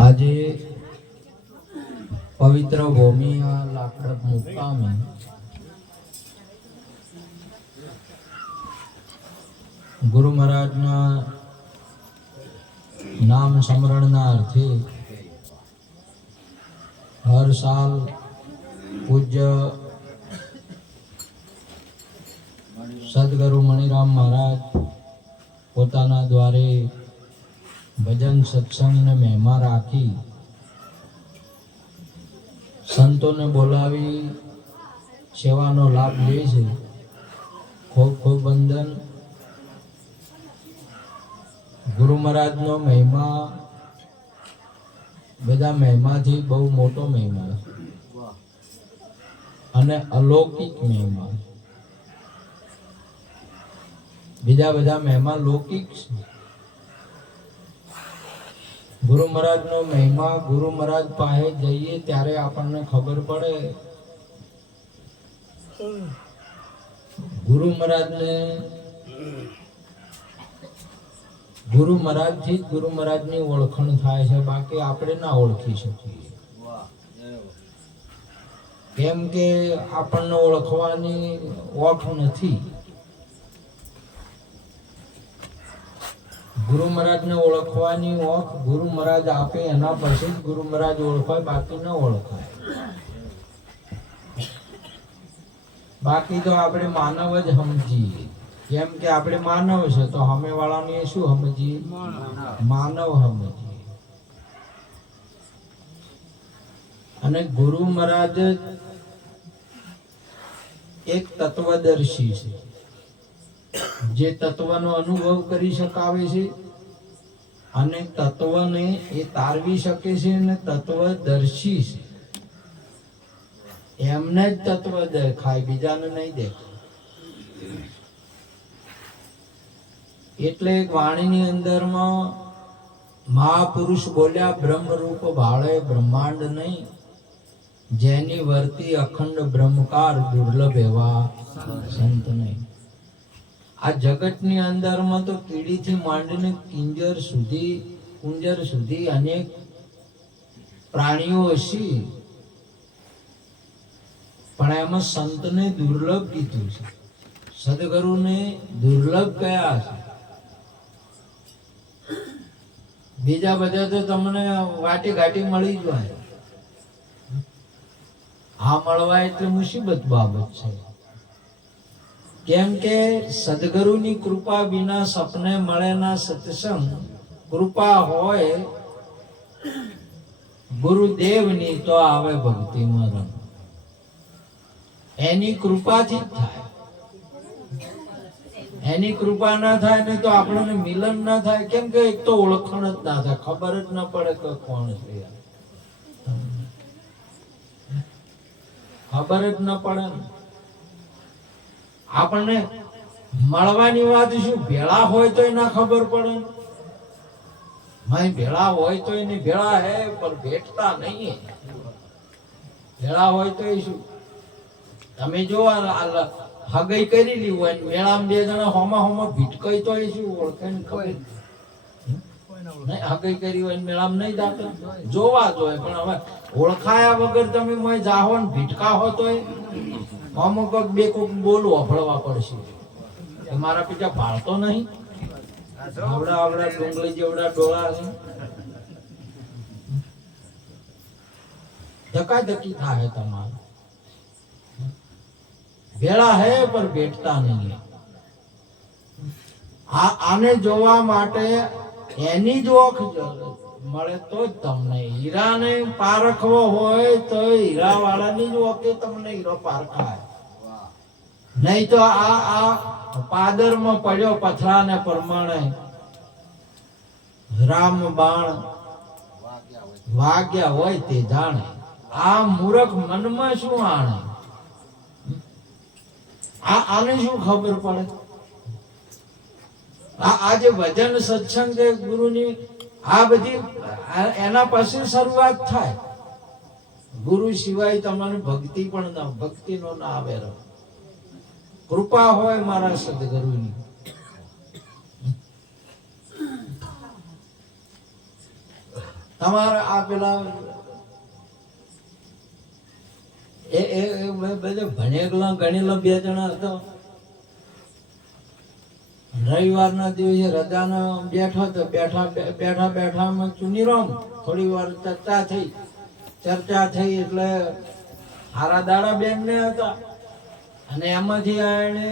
આજે પવિત્ર ભૂમિ લાકડક મુકામે ગુરુ મહારાજના નામ સ્મરણના અર્થે હર સાલ પૂજ્ય સદગુરુ મણિરામ મહારાજ પોતાના દ્વારે ભજન સત્સંગને મહેમા રાખી સંતોને બોલાવી સેવાનો લાભ લે છે. ખૂબ ખૂબ વંદન. ગુરુ મહારાજનો મહિમા બધા મહિમાથી બહુ મોટો મહિમા અને અલૌકિક મહિમા. બીજા બધા મહિમા લૌકિક છે. ગુરુ મહારાજનો મહિમા ગુરુ મહારાજ પાસે જઈએ ત્યારે આપણને ખબર પડે. ગુરુ મહારાજને ગુરુ મહારાજથી જ ગુરુ મહારાજની ઓળખાણ થાય છે, બાકી આપણે ના ઓળખી શકીએ. કેમ કે આપણને ઓળખવાની ઓખ નથી. ગુરુ મહારાજને ઓળખવાની ઓખ ગુરુ મહારાજ આપે, એના પછી જ ગુરુ મહારાજ ઓળખાય, બાકી ન ઓળખાય. બાકી તો આપણે માનવ જ સમજીએ. કેમ કે આપણે માનવ છે તો સામે વાળાને શું સમજીએ? માનવ સમજીએ. અને ગુરુ મહારાજ એક તત્વદર્શી છે, જે તત્વનો અનુભવ કરી શકાવે છે અને તત્વને એ તારવી શકે છે અને તત્વદર્શી છે. એમને જ તત્વ દેખાય, બીજાને નહીં દેખાય. એટલે વાણીની અંદરમાં મહાપુરુષ બોલ્યા, બ્રહ્મરૂપ ભાળે બ્રહ્માંડ નહીં, જેની વર્તી અખંડ બ્રહ્મકાર દુર્લભ એવા સંત નહીં. આ જગતની અંદરમાં તો કીડીથી માંડીને કુંજર સુધી અનેક પ્રાણીઓ હશે, પણ એમાં સંતને દુર્લભ કીધું છે, સદગુરુને દુર્લભ કયા છે. બીજા બધા તો તમને વાટી ઘાટી મળી જાય. આ મળવા એટલે મુસીબત બાબત છે. કેમ કે સદગુરુની કૃપા વિના સપને મળે ના સત્સંગ. કૃપા હોય ગુરુદેવની તો આવે ભક્તિમાં રંગ. એની કૃપાથી જ થાય. એની કૃપા ના થાય ને તો આપણને મિલન ના થાય. કેમ કે એક તો ઓળખાણ જ ના થાય, ખબર જ ના પડે કે કોણ છે. ખબર જ ના પડે ને. આપણને મળવાની વાત શું, ભેળા હોય તો ના ખબર પડે. ભેળા હોય તો એની ભેળા હે પણ ભેટતા નહીં. ભેળા હોય તો એ શું, તમે જો હગઈ કરેલી હોય મેળામાં બે જણા હોમાં ભીટકાઈ તો એ શું ઓળખે ને ખબર હગઈ કરી હોય મેળામાં નહીં જાતા, જોવા જોઈએ. પણ હવે ઓળખાયા વગર તમે જાહો ને ભીટકા હો તો અમુક બે કોક બોલવું અભળવા પડશે. મારા પિતા ભાળતો નહીં, આવડા ડુંગળી જેવડા ડોળા છે, ધકાધકી થાય તમારે. ભેળા હે પણ ભેટતા નહીં. આને જોવા માટે એની જ ઓખ મળે તો જ તમને. હીરાને પારખવો હોય તો હીરા વાળાની જ ઓકે તમને હીરો પારખાય. નહીં તો આ પાદરમાં પડ્યો પથરાને પ્રમાણે રામ બાણ વાગ્યા હોય તે જાણે. આ મૂર્ખ મનમાં શું આણે? આને શું ખબર પડે? આ જે ભજન સત્સંગ છે ગુરુની, આ બધી એના પછી શરૂઆત થાય. ગુરુ સિવાય તમારે ભક્તિ પણ ના, ભક્તિનો ના આવે. કૃપા હોય મારા સદગુરુની તમારે આ પેલા બધે ભણેલા ગણેલા 2 જણા હતા. રવિવારના દિવસે રજાનો બેઠો તો બેઠા ચુનીરામ થોડી વાર ચર્ચા થઈ એટલે હારા દાડા બેન ને હતા અને એમાંથી એને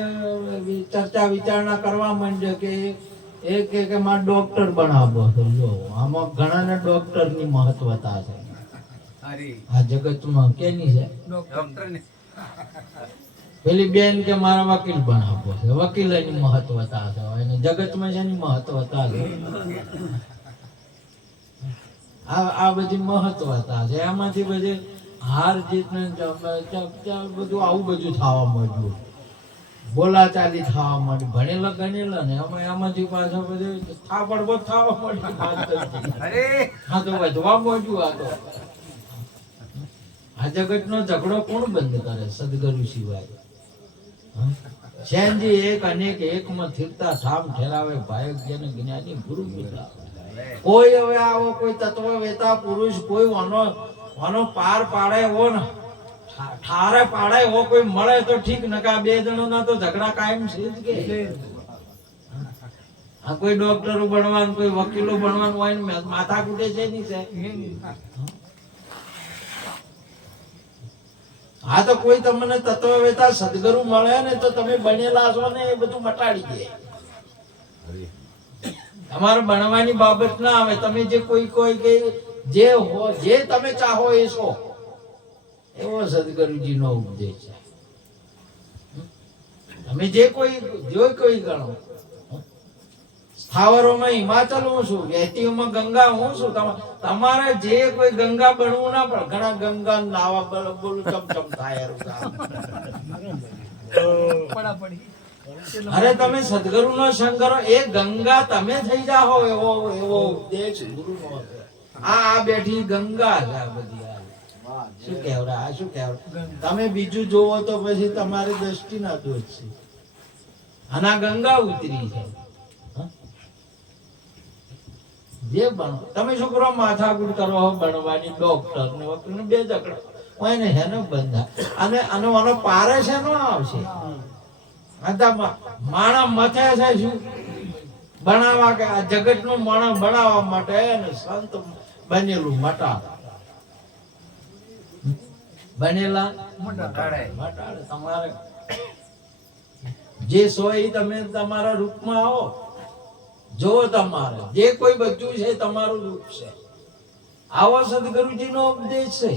ચર્ચા વિચારણા કરવા માંડ્યો કે મારે ડોક્ટર બનાવવો છે. જો આમાં ઘણાને ડોક્ટરની મહત્વતા છે આ જગતમાં. કેની છે? પેલી બેન કે મારા વકીલ બનાવવો છે. વકીલની મહત્વતા છે. એને જગતમાં છે એની મહત્વતા છે. આ બધી મહત્વતા છે. એમાંથી બધી હાર જીત ને બધું આવું બધું થવા માંડ્યું. બોલાચાલી થવા માંડી. ભણેલા ગણેલા ને એમાંથી પાછા બધું થાપડ થવા માંડી. હા તો વધવા માંડ્યું. આ જગત નો ઝઘડો કોણ બંધ કરે? સદગુરુ સિવાય. શેનજી એક અનેક એકમાં થીરતા ઠામ ઠેરાવે ભાઈ જેને જ્ઞાની ગુરુ મિલા. કોઈ હવે આવો કોઈ તત્વ વેતા પુરુષ કોઈ વાનો પાર પાડે એવો ને ઠારે પાડે એવો કોઈ મળે તો ઠીક, નકા 2 જણોના તો ઝઘડા કાયમ છે જ કે. આ કોઈ ડોક્ટરો બનવાનું કોઈ વકીલો બનવાનું હોય ને માથા કૂટે છે નહીં છે. હા તો કોઈ તમને તત્વ વેતા સદગુરુ મળે ને તો તમે બનેલા છો ને એ બધું મટાડી દે. તમારે ભણવાની બાબત ના આવે. તમે જે કોઈ જે તમે ચાહો એ છો, એવો સદગુરુજીનો ઉપદેશ છે. તમે જે કોઈ ગણો. સ્થાવરોમાં હિમાચલ હું છું, વ્યક્તિઓમાં ગંગા હું છું. તમારે જે કોઈ ગંગા બનવું ના પડે. ઘણા ગંગા નાવા બોલું ચમચમ થાય. અરે તમે સદગુરુ નો સંગ કરો, એ ગંગા તમે થઈ જાઓ એવો ઉપદેશ ગુરુનો. આ બેઠી ગંગા છે આ બધી. શું કહેવરા આ શું કહેવરા? તમે બીજું જોવો તો પછી તમારી દ્રષ્ટિ ના દોષ છે. આના ગંગા ઉતરી છે. જે બનો તમે શું કરો? માથાકૂટ કરો બનવાની. ડોક્ટર ને વકીલ ને 2 ઝઘડા હોય ને હેને બંધા. અને આનો પારે છે નો આવશે. માણા મથે છે શું બનાવવા કે આ જગત નું માણસ બનાવવા માટે સંત બનેલું મટા બનેલા મટાડે. તમારે જે સો એ તમે તમારા રૂપમાં આવો. જો તમારે જે કોઈ બધું છે તમારું રૂપ છે. આવો સદગુરુજી નો ઉપદેશ છે.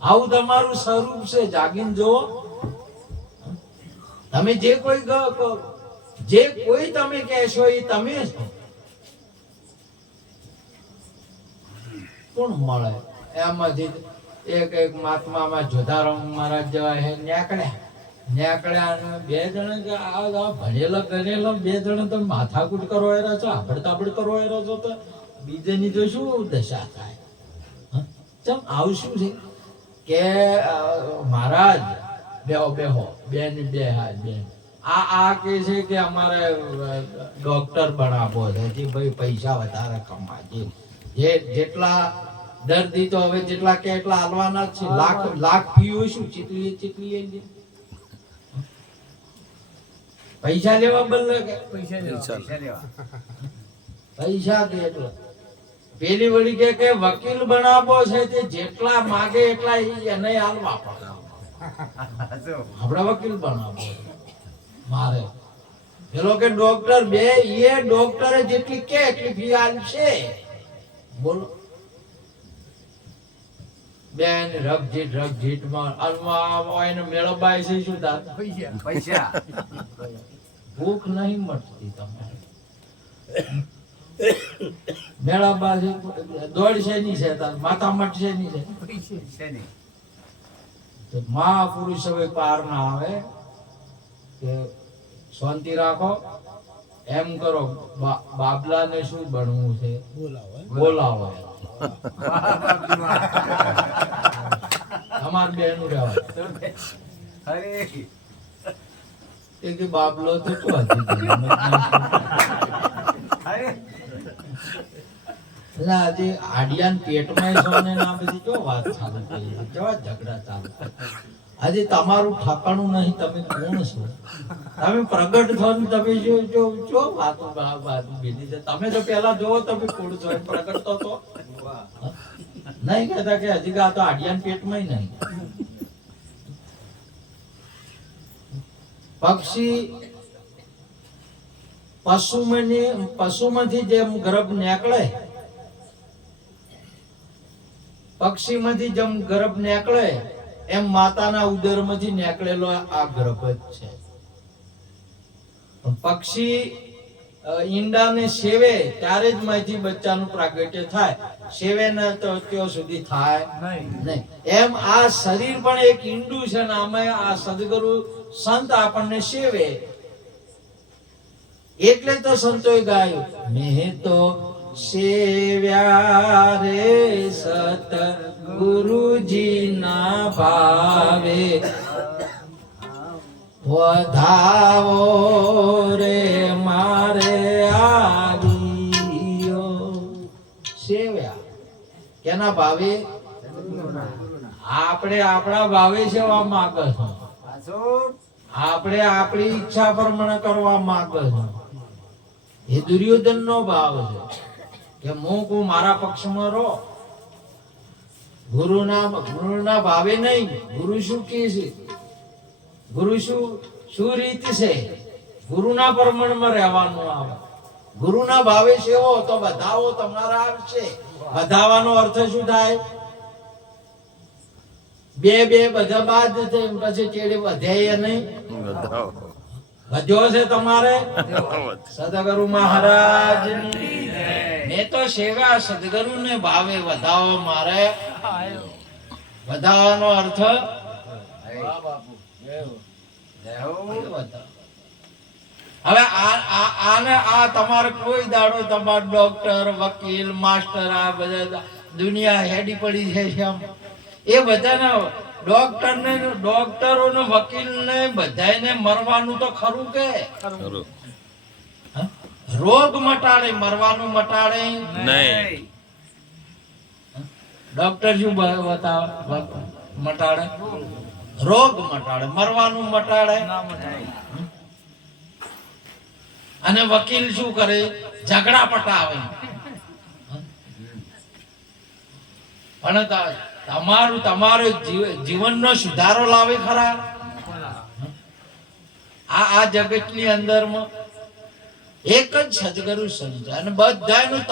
આવું તમારું સ્વરૂપ છે. જાગીને જુઓ. તમે જે કોઈ તમે કહેશો એ તમે છો. કોણ મળે? એમાંથી એક મહાત્મામાં જોધારામ મહારાજ જેવા હે ન્યાકળ્યા 2 જણા ભણેલા ગણેલા 2 જણા તો માથાકૂટ કરવા આવ્યા છો, આબડ કરવા આવ્યા છો. તો બીજાની તો શું દશા થાય? ચમ આવું શું છે કે મહારાજ બેહો બેન આ કે છે કે અમારે ડોક્ટર બનાવવો છે. ભાઈ પૈસા વધારે કમાય. જેટલા દર્દી તો હવે જેટલા કે એટલા હાલવાના જ છે. લાખ ફી શું ચીટલી પૈસા લેવા બદલે કે પૈસા કે એટલા. પેલી વળી કે વકીલ બનાવવો છે તે જેટલા માગે એટલા એને હાલવા પડે. આપણે વકીલ બનાવવો મારે. પેલો કે ડોક્ટર ડોક્ટરે જેટલી કે એટલી ફી આલશે. બોલો બેન રગજીટ માં એને મેળવવા છે શું થાય? પૈસા. ભૂખ નહીં મળતી તમારે. મેળવવા દોડશે નહીં છે માથા મટશે નહીં છે. મહાપુરુષ હવે પાર ના આવે કે શાંતિ રાખો. એમ કરો બાબલા ને શું બનવું છે બોલાવો. અમાર બેનું રહેવાય કે બાબલો તો એટલે આજે આડિયાન પેટમાં છો ને આ બધી જો વાત ચાલુ કરી છે, કેવા ઝઘડા ચાલુ કરે. આજે તમારું ઠકાણું નહીં, તમે કોણ છો? તમે પ્રગટ છો ને તમે જો વાતો બેની છે. તમે તો પેલા જોવો તમે કોણ છો, પ્રગટ તો નહીં કહેતા કે હજી આ તો આડિયાન પેટમાં નહીં. પક્ષી પશુમાંથી જેમ ગર્ભ નીકળે, પક્ષીમાંથી જેમ ગર્ભ નીકળે એમ માતાના ઉદરમાંથી નીકળેલો આ ગર્ભ જ છે. પક્ષી ઈંડાને સેવે ત્યારે જ માંથી બચ્ચાનું પ્રાગટ્ય થાય, સેવે ન તો ત્યાં સુધી થાય નહીં. એમ આ શરીર પણ એક ઈંડું છે ને આમાં આ સદગુરુ સંત આપણને સેવે. એટલે તો સંતોએ ગાયું, મેં તો સેવ્યા રે સત ગુરુજી ના ભાવે, વધાવો રે મારે આવ્યો. સેવ્યા કેના ભાવે? આપણે આપણા ભાવે સેવા માંગે છે, આપણે આપણી ઈચ્છા પ્રમાણે કરવા માંગે છે. એ દુર્યોધન નો ભાવ છે કે હું મારા પક્ષમાં રહો. ગુરુના ભાવે નહીં. ગુરુ શું કહે છે, ગુરુ શું રીત છે, ગુરુના પ્રમાણમાં રહેવાનું આવે. ગુરુના ભાવે સેવો તો બધાઓ તમારા આવશે. બધાવાનો અર્થ શું થાય? બે બધા બાદ પછી ચેડે વધે નહીં. વધ્યો છે તમારે સદગુરુ મહારાજ મેં તો સેવા સદગુરુ ને ભાવે વધાવો મારે. વધાવાનો અર્થ હવે આ તમારે કોઈ દાડો તમારે ડોક્ટર વકીલ માસ્ટર આ બધા દુનિયા હેડી પડી છે. એ બધાના ડોક્ટરો ને વકીલ ને બધાને મરવાનું તો ખરું કે રોગ મટાડે, મરવાનું મટાડે નહીં. ડોક્ટર શું મટાડે? રોગ મટાડે, મરવાનું મટાડે. અને વકીલ શું કરે? ઝઘડા પટાવે. પણ તમારો જીવનનો સુધારો લાવે ખરા? આ જગતની અંદરમાં એક જ સદગુરુ સંત, અને બધાનું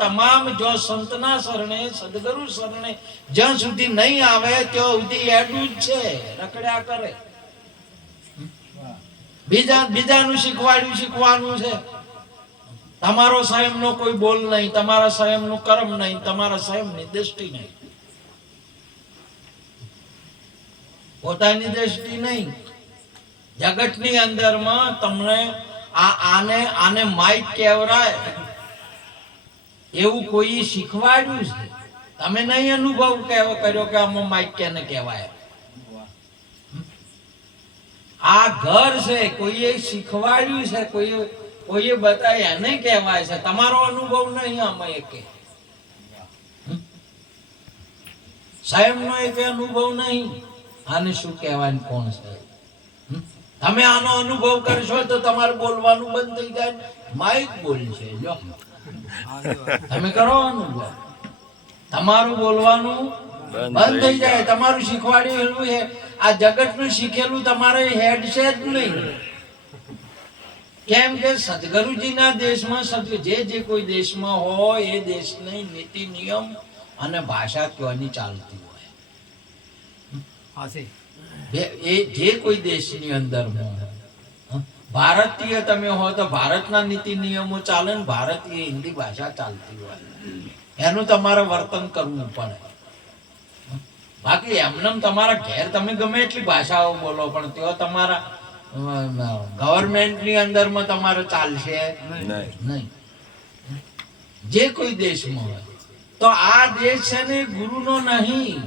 તમામ જો સંતના શરણે સદગુરુ શરણે જ્યાં સુધી નહીં આવે ત્યાં સુધી એડું જ છે, રખડ્યા કરે. બીજાનું શીખવાનું છે. તમારો સ્વયંનો કોઈ બોલ નહીં, તમારા સ્વયંનું કર્મ નહીં, તમારા સ્વયંની દ્રષ્ટિ નહીં, પોતાની દ્રષ્ટિ નહીં. જગતની અંદરમાં તમને આને માઇક કહેવાય એવું કોઈ શીખવાડ્યું છે? તમે નહીં અનુભવ કર્યો કે આમાં માઇક કેને કહેવાય? આ ઘર છે, કોઈએ શીખવાડ્યું છે, કોઈએ બતાવ્યું એને કહેવાય છે. તમારો અનુભવ નહીં આમાં એક સ્વયંનો એક અનુભવ નહીં. આને શું કહેવાય, કોણ છે? તમે આનો અનુભવ કરશો તો તમારે બોલવાનું બંધ થઈ જાય. માઇક બોલશે. જો તમે કરો અનુભવ, તમારું બોલવાનું બંધ થઈ જાય. તમારું શીખવાડ્યું છે, આ જગતનું શીખેલું તમારે હેડ છે જ નહીં. કેમ કે સદગુરુજીના દેશમાં જે કોઈ દેશમાં હોય એ દેશની નીતિ નિયમ અને ભાષા ત્યાંની ચાલતી હોય. જે કોઈ દેશની અંદર ભારતીય તમે હો તો ભારતના નીતિ નિયમો ચાલે ને ભારતીય હિન્દી ભાષા ચાલતી હોય, એનું તમારે વર્તન કરવું પડે. બાકી એમને તમારા ઘેર તમે ગમે એટલી ભાષાઓ બોલો પણ તેઓ તમારા ગવર્મેન્ટની અંદરમાં તમારે ચાલશે નહીં. જે કોઈ દેશમાં હોય તો આ દેશ છે ને ગુરુનો નહીં,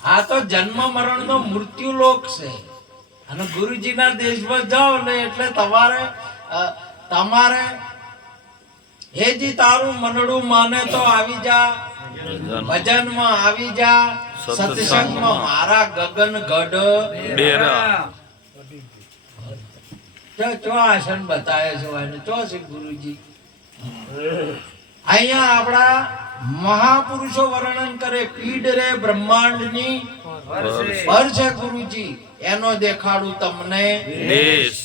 આ તો જન્મ મરણ નો મૃત્યુ લોક છે. અને ગુરુજીના દેશમાં જાઓ ને એટલે તમારે હેજી તારું મનડું માને તો આવી જા, ભજનમાં આવી જા, સત્સંગમાં મારા ગગન ગઢ ડેરા. ચો આસન બતાવે છે એને ચો છે ગુરુજી. અહીંયા આપણા મહાપુરુષો વર્ણન કરે પીડ રે બ્રહ્માંડની પર છે ગુરુજી, એનો દેખાડું તમને દેશ.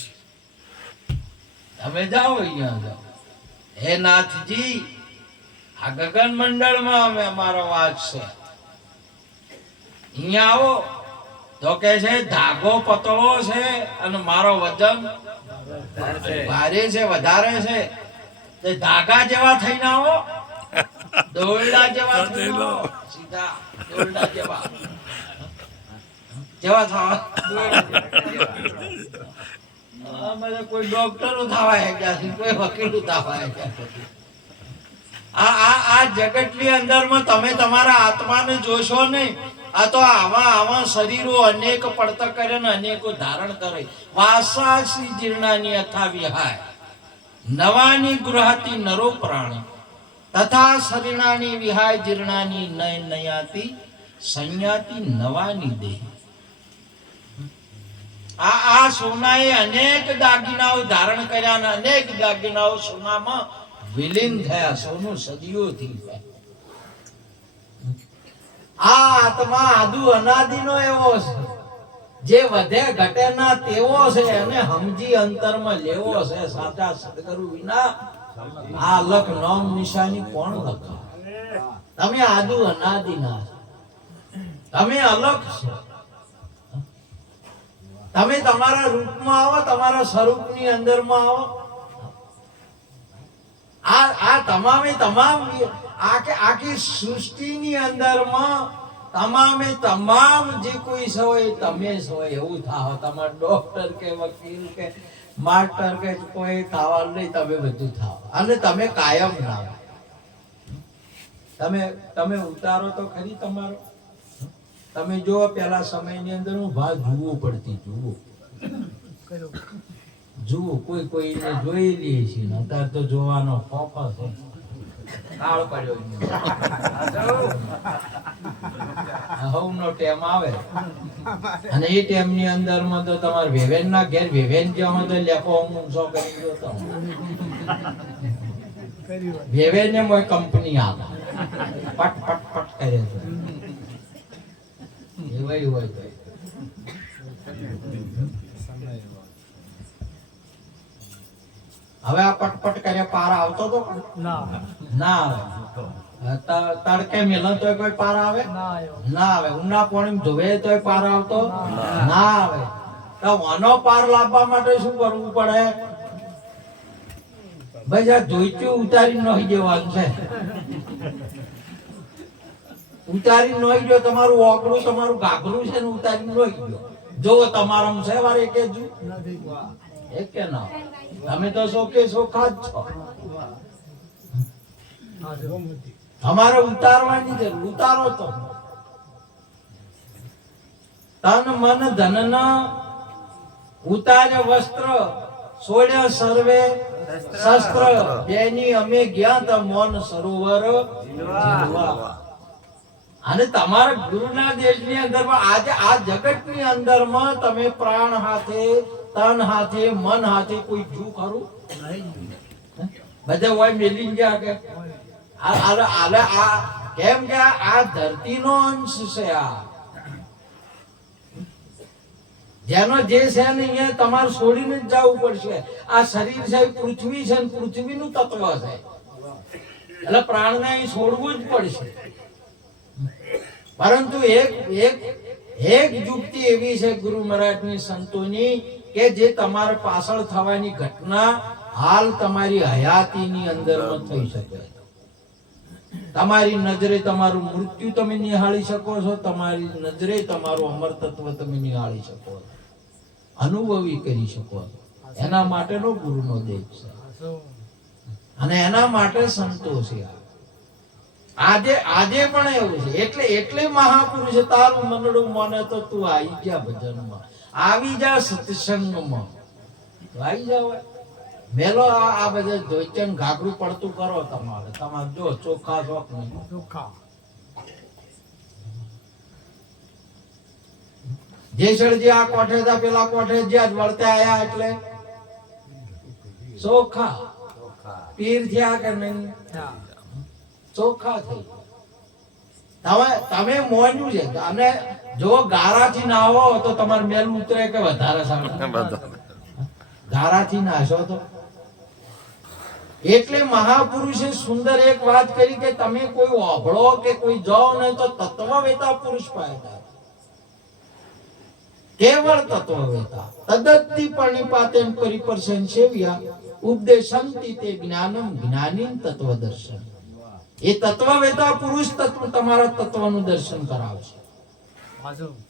તમે જાઓ અહીંયા જાઓ. હે નાથજી, આ ગગન મંડળમાં અમે અમારો વાસ છે. અહીંયા આવો તો કે છે ધાગો પતળો છે અને મારો વજન ભારે છે, વધારે છે. તે ધાગા જેવા થઈને આવો, દોરડા જેવા થઈને આવો, સીધા દોરડા જેવા જેવા થવા. અમે કોઈ ડોક્ટરો થવા હેગ્યા છે, કોઈ વકીલો થવા હેગ્યા છે. આ જગતની અંદરમાં તમે તમારા આત્માને જોશો નહીં. આ તો આવા શરીરો અનેક પડતા કરે ને અનેકો ધારણ કરે. વાસાસી જીર્ણાની અથા વિહાય નવાની ગૃહાતી નરો પ્રાણી તથા શરીરાની વિહાય જીર્ણાની નય નયાતી સંયાતી નવાની દેહ. આ સોનાએ અનેક દાગીનાઓ ધારણ કર્યા અને અનેક દાગીનાઓ સોનામાં વિલીન થયા. સોનું સદીઓથી આ આત્મા આદુ અનાદિનો એવો છે, જે વધે ઘટે ના તેવો છે, અને સમજી અંતરમાં લેવો છે. સાચા સદગુરુ વિના આ લખ નામ નિશાની કોણ લખે? તમે આદુ અનાદિના, તમે અલગ છો. તમે તમારા રૂપમાં આવો, તમારા સ્વરૂપની અંદરમાં આવો. આ તમામે તમામ આખી સૃષ્ટિની અંદરમાં તમામ જે કોઈ છો એ તમે છો એવું થાવ. તમારે ડોક્ટર કે વકીલ કે માસ્ટર કે કોઈ થવાનું નહીં, તમે બધું થાવ. અને તમે કાયમ ના તમે ઉતારો તો ખરી તમારો. તમે જો પેલા સમયની અંદર હું ભાગ જુઓ પડતી, જુઓ કોઈ કોઈને જોઈ લે છે ને અત્યારે તો જોવાનો ફોકસ છે. કાળ પડ્યો હવનો ટેમ આવે અને એ ટેમ ની અંદર માં તો તમારે વેવેન ના ઘેર વેવેન જ્યાં તો લેપો ઊંચો કરી દો. તો વેવેન ને મોય કંપની આવે પટ પટ પટ કરે છે. એવાય હોય તો હવે આ પટપટ કર્યા પાર આવતો તો ના આવે. તડકે મેલો તો કોઈ પાર આવે ના આવે. ઉના પાણી ધોવે તો પાર આવતો ના આવે. તો આનો પાર લાવવા માટે શું કરવું પડે? ભાઈ આ ધોઈચું ઉતારી નહી દેવાનું છે. ઉતારી નહી ગયો તમારું ઓગળું, તમારું ગાગરું છે ને ઉતારી નહી ગયો. જો તમારા છે વારે કે જુ એક કે ના, તમે તો શોકે શોખા જ છો. તમારે ઉતારવાની જરૂર, ઉતારો તો. તન મન ધન ઉતાર્ય વસ્ત્ર છોડ્યા સર્વે શસ્ત્ર. બેની અમે ગયા તા મૌન સરોવર જીલવા. અને તમારા ગુરુના દેશની અંદર આજે આ જગતની અંદરમાં તમે પ્રાણ હાથે, તન હાથે, મન હાથે કોઈ જુ ખરું? બધા હોય મેલી ગયા કે કેમ કે આ ધરતીનો અંશ છે. આ જેનો જે છે ને અહીંયા તમારે છોડીને જ જવું પડશે. આ શરીર છે પૃથ્વી છે, પૃથ્વીનું તત્વ છે, એટલે પ્રાણને છોડવું જ પડશે. પરંતુ એક યુક્તિ એવી છે ગુરુ મહારાજની, સંતોની, કે જે તમારા પાછળ થવાની ઘટના હાલ તમારી હયાતીની અંદરમાં થઈ શકે. તમારી નજરે તમારું મૃત્યુ તમે નિહાળી શકો છો, તમારી નજરે તમારું અમર તત્વ તમે નિહાળી શકો છો, અનુભવી કરી શકો છો. એના માટેનો ગુરુનો દેશ છે અને એના માટે સંતો છે. આજે પણ એવું છે. એટલે મહાપુરુષ તારું મંડળું માને તો તું આવી જા ભજનમાં, આવી જા સત્સંગમાં, આવી જાવ. મેલો આ બધે ધોઈચન ઘાઘરું પડતું કરો તમારે જો ચોખ્ખા શોખ નહીં ચોખ્ખા જેસળજી આ કોઠે હતા પેલા કોઠે જ્યાં વળતે આયા એટલે ચોખ્ખા પીર થયા કે નહીં ચોખ્ખા થઈ તમે મોન્યું છે અને જો ગારાથી નાવો તો તમારે મેલ ઉતરે કે વધારે સારું ગારાથી નાશો તો એટલે મહાપુરુષે સુંદર એક વાત કરી કે તમે કોઈ ઓભળો કે કોઈ જાઓ નહીં તો તત્વવેતા પુરુષ પાયતા કેવળ તત્વવેતા તદત્તિ પરણિપાતેન પરિપર્શન સેવ્યા ઉપદેશંતિ તે જ્ઞાનમ જ્ઞાનીન તત્વદર્શન એ તત્વવેતા પુરુષ તત્વ તમારા તત્વનું દર્શન કરાવશે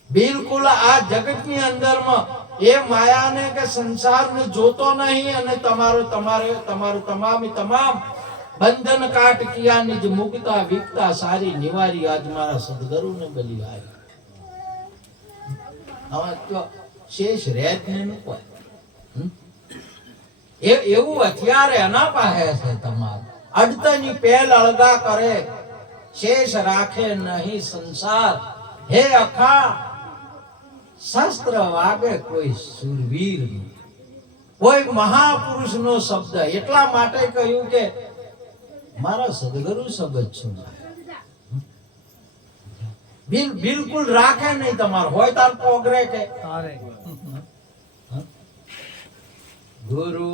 બિલકુલ આ જગતની અંદરમાં એ માયાને કે સંસારને જોતો નહીં અને તમારું તમામ બંધન કાટ કિયા નિજ મુક્તા વિકતા સારી નિવારી આજ મારા સદગુરુને બલી આવી હવે તો શેષ રેત ને કોઈ એવું હથિયાર એના પાસે છે તમારું અડતની પેલ અળગા કરે શેષ રાખે નહીં સંસાર હે અખા શસ્ત્ર વાગે કોઈ સુરવીર કોઈ મહાપુરુષ નો શબ્દ એટલા માટે કહ્યું કે મારા સદગુરુ શબ્દ છું બિલકુલ રાખે નહીં તમારું હોય તાર પોગરે કે ગુરુ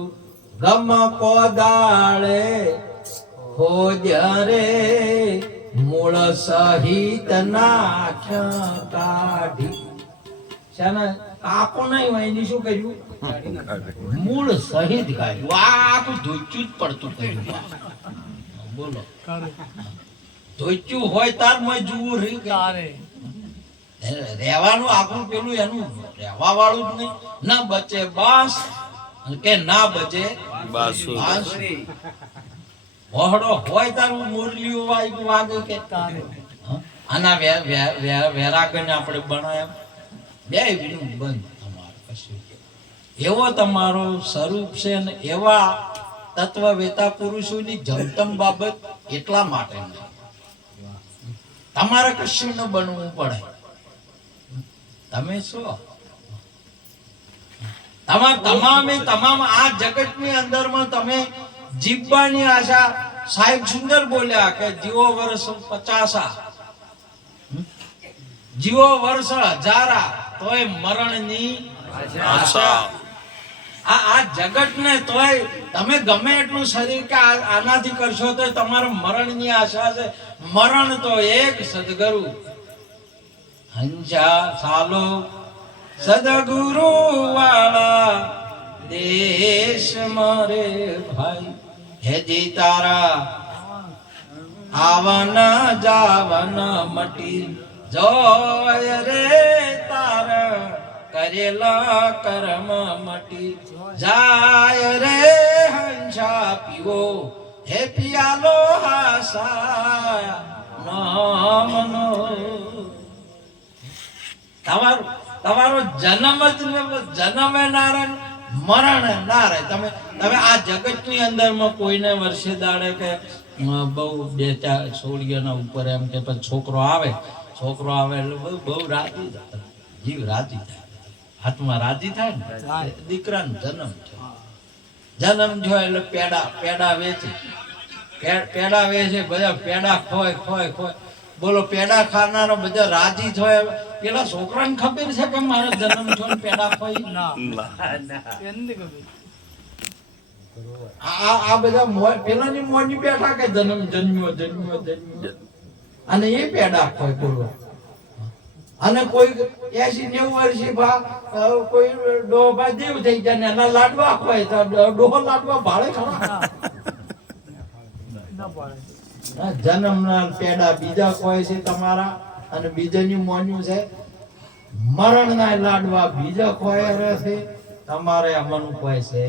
ગમ કોદાળે હોજરે મૂળ સહિત નાખ કાઢી શાના કાપો નહીં હોય એની શું કર્યું મૂળ સહિત કાઢ્યું આખું ધોચ્યું જ પડતું કર્યું બોલો ધોચ્યું હોય તાર મય જુવું રહેવાનું આખું પેલું એનું રહેવા વાળું જ નહીં ના બચે બાંસ કે ના બચે બાંસુરી વહડો હોય તારું મુરલીઓ વાગે કે આના વેરાગણ આપણે બનાવ્યા બે વિનું બંધ તમારું કશું એવો તમારો સ્વરૂપ છે ને એવા તત્વવેતા પુરુષોની જમતમ બાબત એટલા માટે તમારે કશું ન બનવું પડે તમે શું તમામ આ જગતની અંદરમાં તમે જીવવાની આશા સાહેબ સુંદર બોલ્યા કે જીવો વર્ષ 50 જીવો વર્ષ 1000 તોય મરણની આશા આ જગત ને તોય તમે ગમે એટલું શરીર કે આનાથી કરશો તો તમારે મરણની આશા છે મરણ તો એક સદગુરુ હંસા સાલો સદગુરુ વાળા દેશ મારે ભાઈ હેજી તારા આવન જાવન મટી જોય રે તારા કરેલા કર્મ મટી જાય રે હંસા પીવો હે પિયાલો હાસા નામનો તમારો જન્મ ના રહે મરણ ના રહે તમે આ જગતની અંદરમાં કોઈને વર્ષે દાડે કે બહુ 2-4 છોડીઓના ઉપર એમ કે પછી છોકરો આવે એટલે બહુ રાજી થાય જીવ રાજી થાય હાથમાં રાજી થાય ને દીકરાનો જન્મ થયો એટલે પેડા વેચે બધા પેડા ખોય બોલો પેડા ખાનારો બધા રાજી થાય પેલા છોકરાને ખબર છે કે મારો જન્મ થયો ને પેડા ખોઈ આ બધા પેલાની મોની બેઠા કે જન્મ જન્મ્યો અને એ પેડા ખોય બોલો અને કોઈ 80-90 વર્ષે કોઈ ડોહા દેવ થઈ જાય ને એના લાડવા ખોય તો ડોહો લાડવા ભાડે ખરા જન્મના પેડા બીજા કોઈ છે તમારા અને બીજાની મોન્યું છે મરણના લાડવા બીજા કોઈ રહેશે તમારે આમાંનું કોઈ છે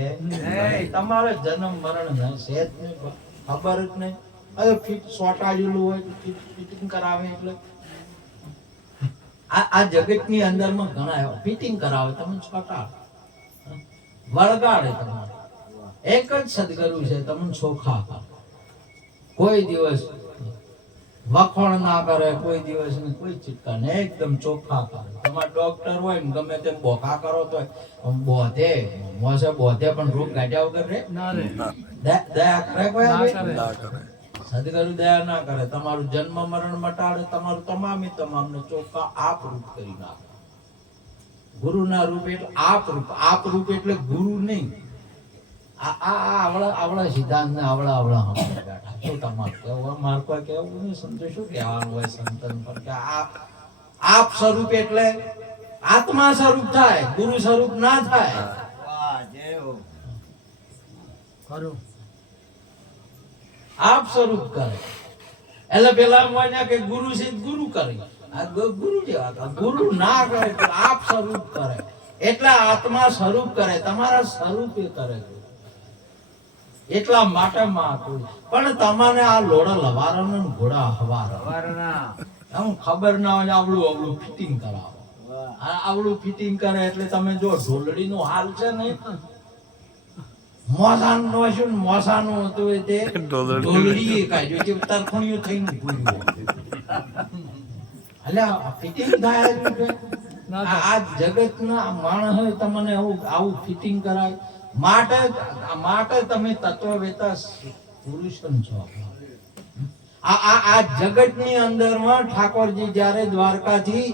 તમારે જન્મ મરણ ના છે જ નહીં ખબર જ નહીં અરે ફિટ સોટાયેલું હોય ફિટિંગ કરાવે એટલે આ જગતની અંદરમાં ઘણા ફિટિંગ કરાવે તમે છોટા વળગાડે તમારે એક જ સદગુરુ છે તમને ચોખ્ખા કરે, કોઈ દિવસ વખોણ ના કરે, કોઈ દિવસ કોઈ ચિંતા ને, એકદમ ચોખ્ખા કરે. તમારે ડોક્ટર હોય ને ગમે તેમ બોખા કરો તો બોધે મોસે બોધે પણ રોગ ગાઢ્યા વગર રે ના રે, દયા કરે કોઈ ના કરે. સદગુરુ દયા ના કરે, તમારું જન્મ મરણ મટાડે, તમારું તમામે તમામને ચોખ્ખા આપ રૂપ કરી નાખે. ગુરુના રૂપ એટલે આપ રૂપ એટલે ગુરુ નહીં. આવડા સિદ્ધાંત ને આવડા બેઠા શું તમારે કેવું, મારે કોઈ કેવું નહીં, સમજો શું કહેવાનું હોય સંતન પર કે આપ સ્વરૂપ એટલે આત્મા સ્વરૂપ થાય, ગુરુ સ્વરૂપ ના થાય. આપ સ્વરૂપ કરે એટલે પેલા મને કે ગુરુ છે ગુરુ કરે, ગુરુ જેવા ગુરુ ના કરે, આપ સ્વરૂપ કરે એટલે આત્મા સ્વરૂપ કરે, તમારા સ્વરૂપે કરે. એટલા માટે માં પણ તમને આ લોડા લવારના ઘોડા હવારના એમ ખબર ના હોય, આવડું ફિટિંગ કરાવો. આવડું ફિટિંગ કરે એટલે તમે જો ઢોલડી નું હાલ છે ને, મોસાનું નું શું મોસાનું હતું તે ઢોલડી કાઢ્યું કે તરફણીઓ થઈને ભૂલ્યું એટલે ફિટિંગ થાય. આ જગત ના માણસ તમને આવું ફિટિંગ કરાય માટે તમે તત્વવેતા પુરુષ છો. આ જગત ની અંદર માં ઠાકોરજી જયારે દ્વારકાથી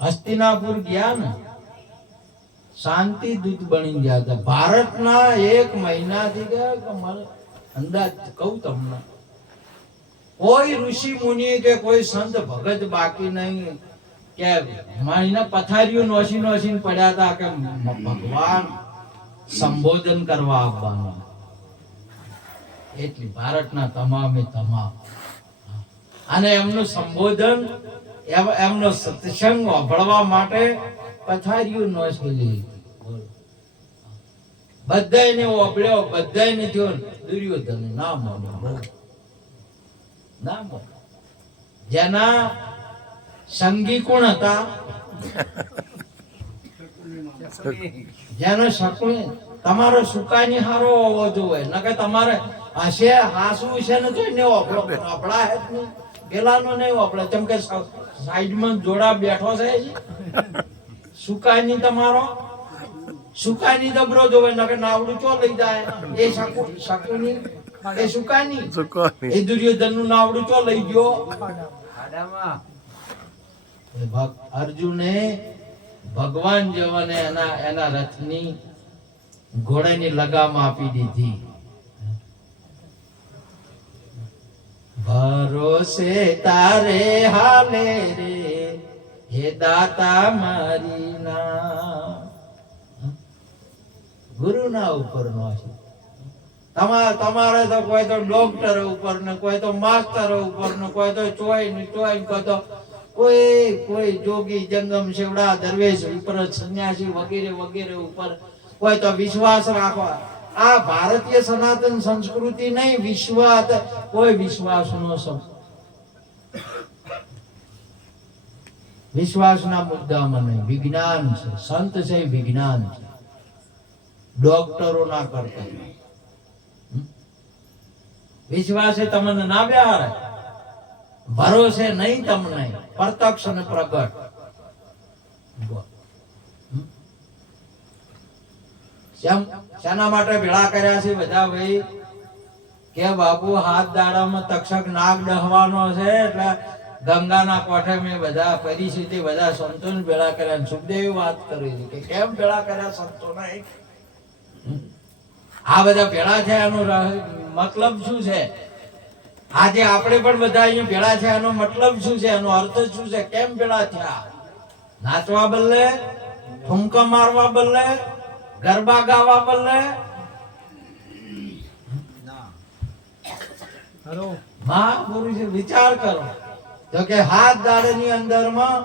હસ્તિનાપુર ગયા ને, શાંતિ દૂત બની ગયા હતા. ભારતના 1 મહિનાથી ગયા અંદાજ કહું તમને, કોઈ ઋષિ મુનિ કે કોઈ સંત ભગત બાકી નહીં કે મારીને પથારીઓ નોસી પડ્યા હતા કે ભગવાન સંબોધન કરવા આવવાનું. એટલી ભારતના તમામે તમામ અને એમનું સંબોધન એમનો સત્સંગ સાંભળવા માટે પથારીઓ નોસેલી. બધાને ઓબળ્યો, બધાને થયો દુર્યોધન ના મોનો જેના સંગી કોણ હતા, જેનો શકુની તમારો સુકાની હારો હોવો જોઈએ, ન કે તમારે હશે હાસુ છે ને તો ને ઓપડા હે જ નહીં, પેલાનો નહીં ઓપડે. કેમ કે સાઈડમાં જોડા બેઠો છે, સુકાની તમારો સુકાની દબરો જોવે, ન કે નાવડું ચો લઈ જાય. એ શકુની એ સુકાની એ દુર્યોધન નું નાવડું ચો લઈ ગયો. અર્જુને ભગવાન જવાને એના રથની ઘોડાની લગામ આપી દીધી. ભરોસે તારે હાલે રે હે દાતા મારી ના. ગુરુના ઉપર નો છે. તમારે તો કોઈ તો ડોક્ટર ઉપર ને, કોઈ તો માસ્ટર ઉપર ને, કોઈ તો ચોઈ કોઈ તો કોઈ જોગી જંગમ સેવડા દરવેશ ઉપર, સંન્યાસી વગેરે વગેરે ઉપર કોઈ તો વિશ્વાસ રાખવા. આ ભારતીય સનાતન સંસ્કૃતિ નહીં, કોઈ વિશ્વાસનો વિશ્વાસના મુદ્દામાં નહીં. વિજ્ઞાન છે, સંત છે, વિજ્ઞાન છે. ડોક્ટરો ના કરતા વિશ્વાસે તમને ના બેહારે, ભરોસે નહીં તમને, પ્રત્યક્ષ અને પ્રગટ. શાના માટે ભેળા કર્યા છે બધા ભાઈ કે બાપુ હાથ દાડામાં તક્ષક નાગ ડહવાનો છે એટલે ગંગાના કોઠે મેં બધા પરિસ્થિતિ બધા સંતોને ભેળા કર્યા. સુખદેવ વાત કરી છે કે કેમ ભેળા કર્યા સંતોને, આ બધા ભેળા છે એનો મતલબ શું છે? આજે આપણે પણ બધા અહીંયા ભેળા છે એનો મતલબ શું છે, એનો અર્થ શું છે? કેમ ભેળા થયા? નાચવા બદલે, ઠુમકા મારવા બદલે, ગરબા ગાવા બદલે મહાપુરુષે વિચાર કરો તો કે હાથ દાડેની અંદરમાં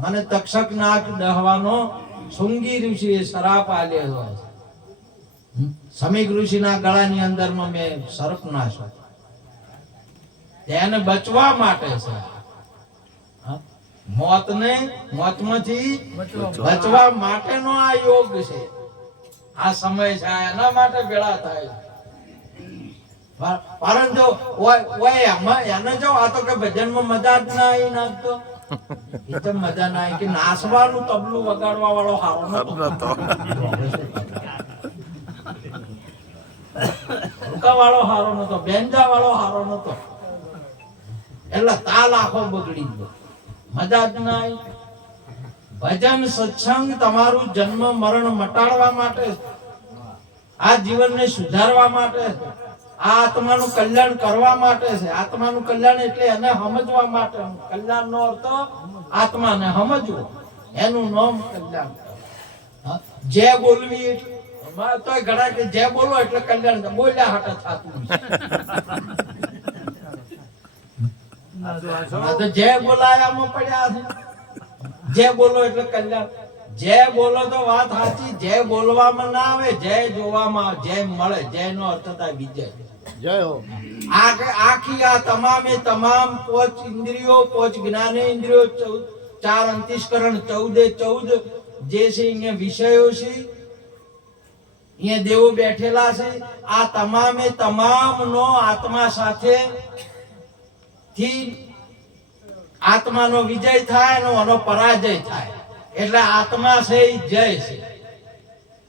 મને તક્ષક નાગ દહવાનો શૃંગી ઋષિએ શ્રાપ આલ્યો છે. સમીક ઋષિના ગળાની અંદરમાં મેં સર્પ નાખ્યો. તેને બચવા માટે છે, મોતમાંથી બચવા માટેનો આ યોગ છે. આ સમય છે એના માટે ભેળા થાય. પરંતુ એને જો આ તો કે ભજનમાં મજા જ ના આવી નાખતો એ તો મજા ના આવી કે નાચવાનું તબલું વગાડવા વાળો હારો નતો, ભૂકા વાળો હારો નતો, બેંજા વાળો હારો નતો, એટલે તાલ આખો બગડી ગયો, મજા જ ના આવી. ભજન સત્સંગ તમારું જન્મ મરણ મટાડવા માટે, આ જીવનને સુધારવા માટે, આ આત્માનું કલ્યાણ કરવા માટે છે. આત્માનું કલ્યાણ એટલે એને સમજવા માટે. કલ્યાણ નો અર્થ આત્માને સમજવો, એનું નામ કલ્યાણ. જે બોલવી તો ઘણા કે જે બોલો એટલે કલ્યાણ, બોલ્યા હાટે થતું તો જે બોલાયામાં પડ્યા છે. જે બોલો એટલે કલ્યાણ. જે બોલો તો વાત સાચી, જે બોલવામાં ના આવે, જે જોવામાં, જે મળે, જે નો અર્થ થાય વિજય. જય હો. આખી આ તમામે તમામ પોચ ઇન્દ્રિયો, પોચ જ્ઞાનેન્દ્રિયો, 4 અંતઃકરણ, 14 જે છે અહીંયા વિષયો છે, અહીંયા દેવો બેઠેલા છે. આ તમામે તમામ નો આત્મા સાથે થી આત્માનો વિજય થાય અને એનો પરાજય થાય. એટલે આત્મા છે એ જય છે,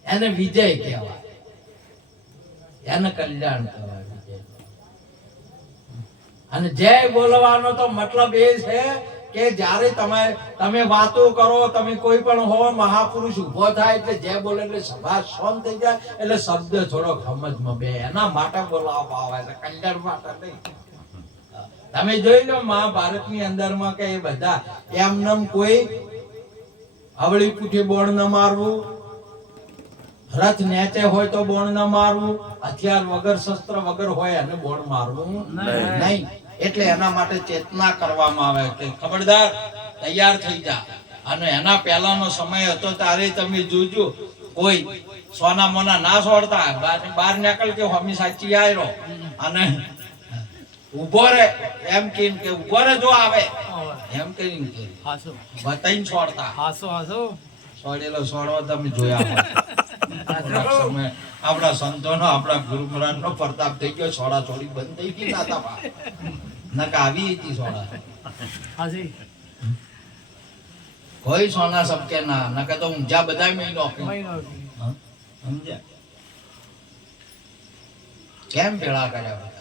એને વિજય કહેવાય, એને કલ્યાણ કહેવાય. અને જય બોલવાનો તો મતલબ એ છે કે જ્યારે તમે વાતો કરો, તમે કોઈ પણ હો, મહાપુરુષ ઉભો થાય એટલે જય બોલે એટલે સભા શાંત થઈ જાય, એટલે શબ્દ થોડોક સમજમાં બે, એના માટે બોલાવવા આવે છે, કલ્યાણ માટે નહીં. તમે જોઈ લો મહાભારતની અંદરમાં કે એ બધા એમનેમ કોઈ અવળી પૂઠી બોણ ન મારવું, રથ નેચે હોય તો બોણ ન મારવું, હથિયાર વગર, શસ્ત્ર વગર હોય અને બોણ મારવું નહીં. એટલે એના માટે ચેતના કરવામાં આવે કે ખબરદાર તૈયાર થઈ જા. અને એના પહેલાનો સમય હતો ત્યારે તમે જોજો, કોઈ સોના મોના ના છોડતા, બહાર નીકળ કે હોમી સાચી આયરો અને ઉભો રે, એમ કે ઉભો રે જો આવે એમ કરીને બતાઈને છોડતા. છોડેલો છોડવા તમે જોયા હોય. આપણા સંતોનો, આપણા ગુરુ મહારાજનો પ્રતાપ થઈ ગયો, છોડા છોડી બંધ થઈ ગઈ નાતા નકા આવી હતી સોડા. કોઈ સોના સબકે ના, નકા તો ઊંઝા બધા મેં નોખે. સમજ્યા? કેમ ભેળા કર્યા બધા?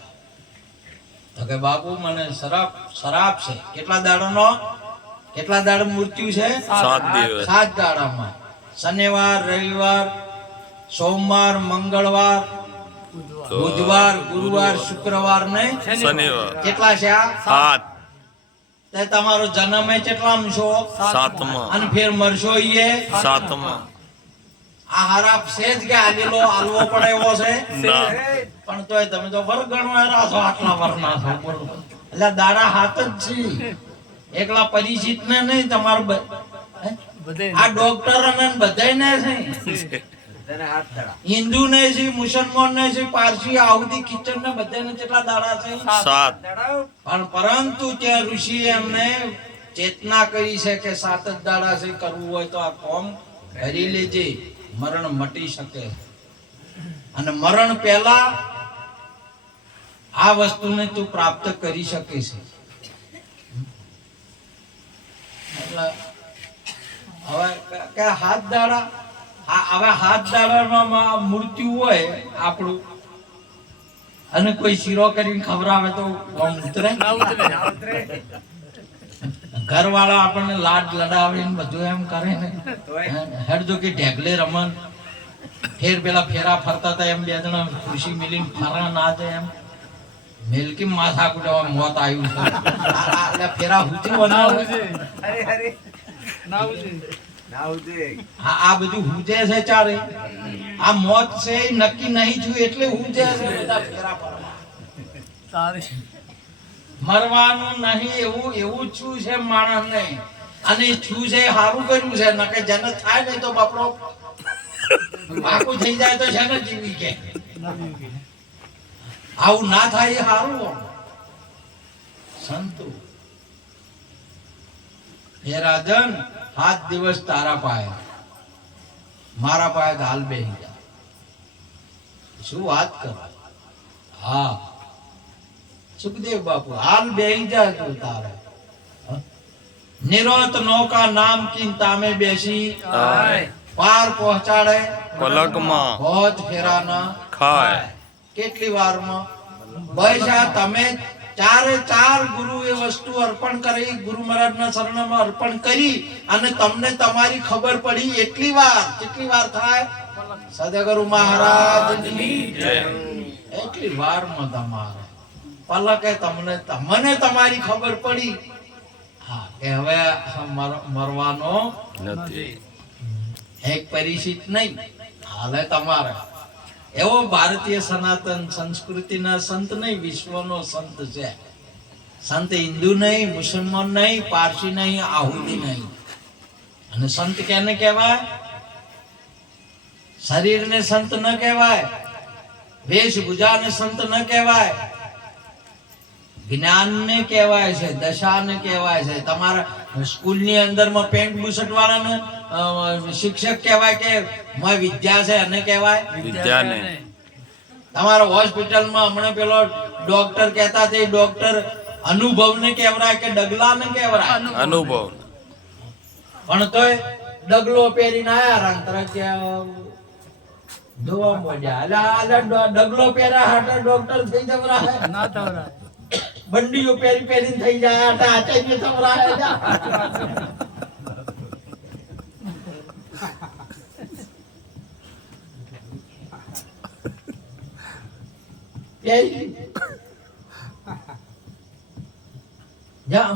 તો કે બાપુ મને શરાબ છે. કેટલા દાડા મૃત્યુ છે? 7 દાડામાં. શનિવાર, રવિવાર, સોમવાર, મંગળવાર, બુધવાર, ગુરુવાર, શુક્રવાર ને શનિવાર. કેટલા છે આ? 7. તે તમારો જન્મ એ કેટલામાં છો? 7માં. અને ફેર મરશો ઈએ 7માં. આ હરાપ સેજ કે આલવો પડે એવો છે પણ તોય તમે તો વર્ગ ગણવા છો, આટલા વરના છો. એટલે દાડા હાથ જ છે, એકલા પરિચિત ને નહીં, તમારું આ ડોક્ટર અને બધાને છે, હિન્દુ ને છે, મુસલમાન ને છે, પારસી, આહુદી, કિચન ને બધાને કેટલા દાડા છે? 7. પણ પરંતુ ત્યાં ઋષિ એમને ચેતના કરી છે કે 7 જ દાડા છે, કરવું હોય તો આ કોમ કરી લેજે, મરણ મટી શકે. અને મરણ પહેલા આ વસ્તુને તું પ્રાપ્ત કરી શકે છે. એટલે હવે કે 7 દાડા, હવે 7 દાડામાં મૃત્યુ હોય આપણું, અને કોઈ શીરો કરીને ખવડાવે તો ઉતરે? ઘરવાળા આપણને લાડ લડાવીને બધું એમ કરે ને, હેડજો કે ઢેગલે રમન, ફેર પેલા ફેરા ફરતા હતા એમ, 2 જણા ખુશી મિલીને ફરા ના જાય એમ, મેલકી માથા કુટવા મોત આવ્યું છે. એટલે ફેરા હુતી બનાવે આ બધું હુજે છે ચારે. આ મોત છે નક્કી નહીં થયું એટલે હુજે છે બધા ફેરા ફરવા. મરવાનું નહીં એવું છું છે માણસ ને, અને છું છે સારું કર્યું છે, નકે જેને થાય નહીં તો બાપડો પાકું થઈ જાય તો છે ને જીવી કે આવું ના થાય એ સારું. સંતો હે રાજન, 7 દિવસ તારા પાયા, મારા પાયા હાલ બેહી જા. શું વાત કરો? હા, સુખદેવ બાપુ હાલ બેહી જા તું તારે. નિરોત નૌકા નામ કી તામે બેસી પાર પહોંચાડે પલકમાં પહોંચ ફેરાના ખાય. કેટલી વારમાં બસ આ તમે ચારે ચાર ગુરુ એ વસ્તુ અર્પણ કરી, ગુરુ મહારાજના શરણમાં અર્પણ કરી અને તમને તમારી ખબર પડી એટલી વાર. કેટલી વાર થાય? સદગુરુ મહારાજની જય. એટલી વારમાં તમારે પલકે મને તમારી ખબર પડી, હા, કે હવે મરવાનો નથી. એક પરિચિત નહીં, હાલે તમારે. એવો ભારતીય સનાતન સંસ્કૃતિના સંત નહીં, વિશ્વનો સંત છે. સંત હિન્દુ નહીં, મુસલમાન નહીં, પારસી નહીં, આહુદી નહીં. અને સંત કેને કહેવાય? શરીરને સંત ન કહેવાય, વેશભૂષાને સંત ન કહેવાય, જ્ઞાનને કહેવાય છે, દશાને કહેવાય છે. તમારા સ્કૂલની અંદરમાં પેન્ટ બુશર્ટ વાળાને શિક્ષક કહેવાય કે વિદ્યા છે એને કહેવાય વિદ્યાને. તમારા હોસ્પિટલમાં હમણાં પેલો ડોક્ટર કહેતા તે ડોક્ટર અનુભવને કહેવાય કે ડગલાને કહેવાય? અનુભવ. પણ તોય ડગલો પહેરીને આયા રાંતર કે જોવા મળ્યા. એટલે ડગલો પહેર્યા હાટે ડોક્ટર થઈ જવરાય ના તવરાય. બંડીઓ પહેરી પહેરીને થઈ જાય હાટે આચાર્ય તવરાય જા.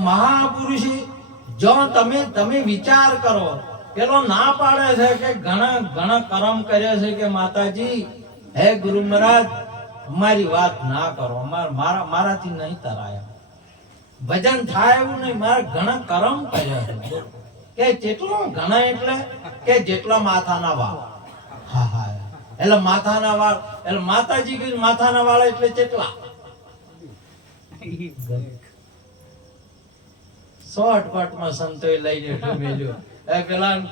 મહાપુરુષ જો તમે વિચાર કરો, પેલો ના પાડે છે કે ઘણા કરમ કરે છે કે માતાજી હે ગુરુ મહારાજ મારી વાત ના કરો, મારાથી નહીં તરાય, ભજન થાય એવું નહીં, મારા ઘણા કરમ કર્યા છે. કે જેટલો ઘણા એટલે કે જેટલા માથાના વાળ. હા હા, એટલે માથાના વાળ એટલે માતાજી કીધું માથાના વાળ એટલે કેટલા? શોર્ટકટમાં સંતોય લઈને ઠમેલ્યો.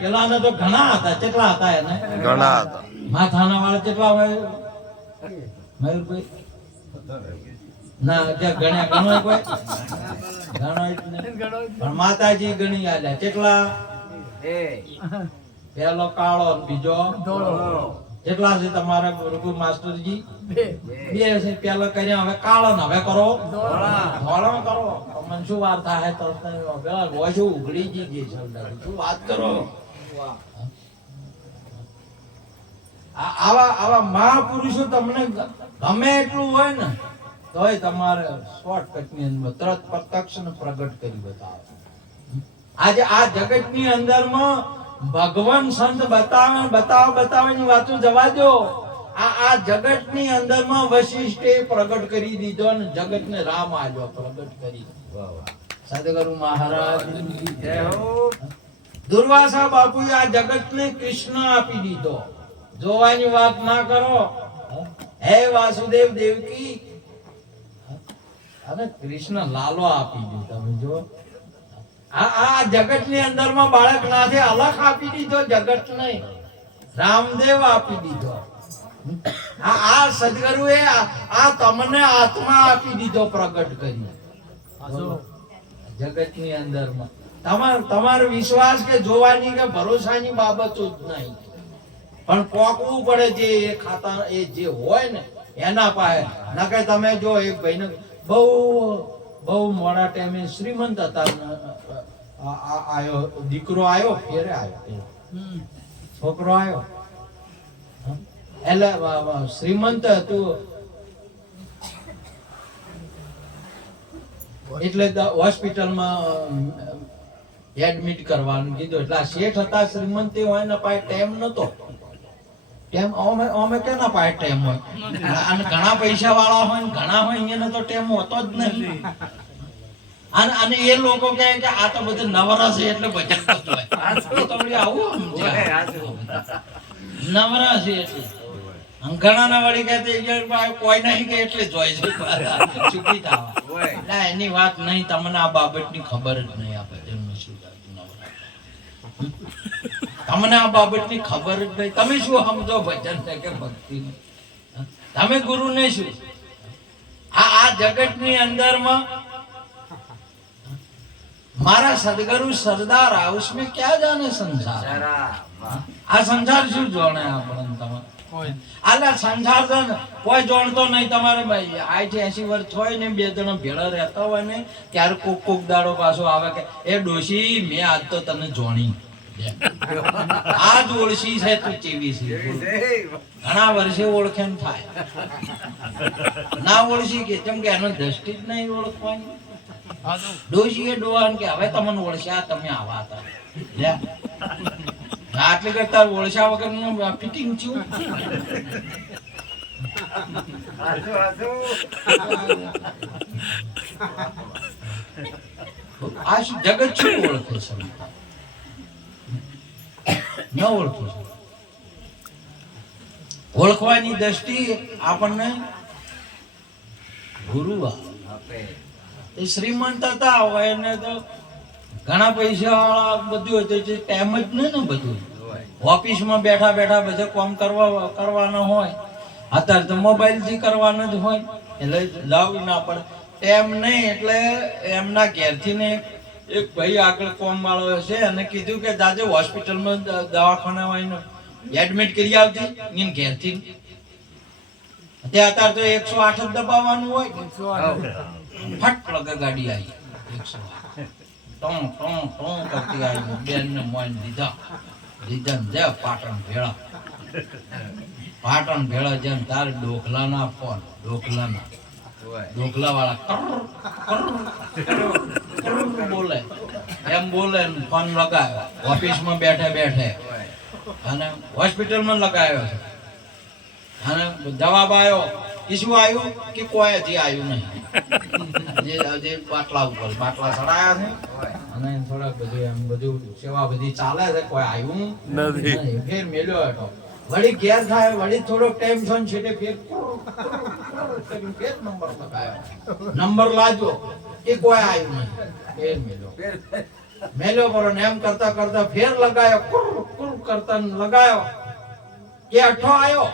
પેલાને તો ઘણા હતા. કેટલા હતા એને? ઘણા હતા. માથાના વાળ કેટલા હોય મયુરભાઈ? ના ગણ્યા ગણો કોઈ ગણો પણ માતાજી ગણી આલ્યા. કેટલા? પેલો કાળો, બીજો ધોળો. કેટલા છે તમારા ગુરુ માસ્ટરજી? બે છે. પેલો કર્યા, હવે કાળો ને હવે કરો ધોળો કરો. મને શું વાર થાય તો શું ઉઘડી ગઈ છે? શું વાત કરો? આવા મહાપુરુષો તમને ગમે એટલું હોય ને તોય તમારે શોર્ટકટ ની અંદર તરત પ્રત્યક્ષ ને પ્રગટ કરી બતાવે. આજે આ જગત ની અંદર માં ભગવાન સંત બતાવવાની વાતો જવા દો. આ જગત ની અંદર માં વશિષ્ઠે પ્રગટ કરી દીધો ને જગત ને રામ આવ્યો પ્રગટ કરી. સદગુરુ મહારાજ જય હો. દુર્વાસા બાપુએ આ જગત ને કૃષ્ણ આપી દીધો. જોવાની વાત ના કરો. હે વાસુદેવ દેવકી અને કૃષ્ણ લાલો આપી દીધો. તમે જો આ જગત ની અંદર માં બાળક ના છે અલખ આપી દીધો. જગત નહીં, રામદેવ આપી દીધો. આ સદગુરુ એ આ તમને આત્મા આપી દીધો પ્રગટ કરી જગત ની અંદર માં. તમારો વિશ્વાસ કે જોવાની કે ભરોસાની બાબતો જ નહીં, પણ પોકવું પડે. જે એ ખાતા એ જે હોય ને એના પાસે. નકે તમે જો એક ભાઈ ને બહુ મોડા ટાઈમે શ્રીમંત હતા, આયો દીકરો આવ્યો, ફેરે આવ્યો, છોકરો આવ્યો એટલે શ્રીમંત હતું એટલે હોસ્પિટલમાં એડમિટ કરવાનું કીધું. એટલે આ શેઠ હતા શ્રીમંત હોય ને પાસે ટાઈમ નતો. ટાઈમ અમે કેના પાસે ટાઈમ હોય? અને ઘણા પૈસા વાળા હોય ને ઘણા હોય અહીંયા તો ટાઈમ હોતો જ નહીં. અને એ લોકો કહે કે આ તો બધું નવરા છે એટલે ભજન કરતો હોય. આવું નવરા છે એટલે ઘણા ના વળી કહે કોઈ નહીં કે એટલે જ હોય છે. ચૂકી થવા એની વાત નહીં. તમને આ બાબતની ખબર જ નહીં. આ ભજનમાં શું તમને આ બાબતની ખબર જ નહીં. તમે શું સમજો ભજન કે ભક્તિ? તમે ગુરુને શું આ જગતની અંદરમાં મારા સદગુરુ સરદાર હાઉસ में क्या जाने संसार આ સંસાર શું જાણે આપણને તમે આલા સંસાર તો કોઈ જાણતો નહીં. તમારે 80 વર્ષ હોય ને 2 જણા ભેળા રહેતા હોય ને ત્યારે કોક દાડો પાછો આવે કે એ ડોશી મેં આજ તો તને જોણી આ જ ઓળશી છે તું ચેવી છે. ઘણા વર્ષે ઓળખેન થાય ના ઓળશી કે કેમ કે એનો દ્રષ્ટિ જ નહીં ઓળખવાની. ડોશી એ ડોહાન કે હવે તમને ઓળખ્યા તમે આવા હતા લે આટલી કરતા ઓળખ્યા વગર નું ફિટિંગ છું. આ શું જગત શું ઓળખે છે ન ઓળખે છે. ઓળખવાની દ્રષ્ટિ આપણને ગુરુ આપે. એ શ્રીમંત હતા હોય એને તો ઘણા પૈસા વાળા બધું હોય તો ટાઈમ જ નહીં ને બધું ઓફિસમાં બેઠા બેઠા બધે કામ કરવાના હોય. અત્યારે તો મોબાઈલ થી કરવાના જ હોય એટલે લાવવી ના પડે ટાઈમ નહીં. એટલે એમના ઘેરથી ને એક ભાઈ આગળ કામ વાળો છે એને કીધું કે દાદે હોસ્પિટલમાં દવાખાના હોય ને એડમિટ કરી આવતી એમ ઘેરથી. અત્યારે તો 108 જ દબાવવાનું હોય. ફટ લગે ગાડી આવી 108 ટોં ટોં ટોં કરતી આવી. બેન ને મોન દીધા ને પાટણ ભેળા જેમ તાર ડોકલાના ફોન ડોકલા વાળા બોલે એમ બોલે ફોન લગાવ્યો ઓફિસમાં બેઠે અને હોસ્પિટલમાં લગાવ્યો છે અને જવાબ આવ્યો કે શું આવ્યું કે કોઈ હજી આવ્યું નહીં. જે બાટલા ચડાયા છે અને થોડાક બધું એમ બધું સેવા બધી ચાલે છે કોઈ આવ્યું નથી. ફેર મેલ્યો હતો વળી ઘેર થાય વળી થોડોક ટાઈમ છે છેટે ફેર નંબર લગાવ્યો નંબર લાજો કે કોઈ આવ્યું નહીં. ફેર મેલ્યો બોલો ને એમ કરતા કરતા ફેર લગાયો કુર કરતા લગાયો કે 8 આવ્યો.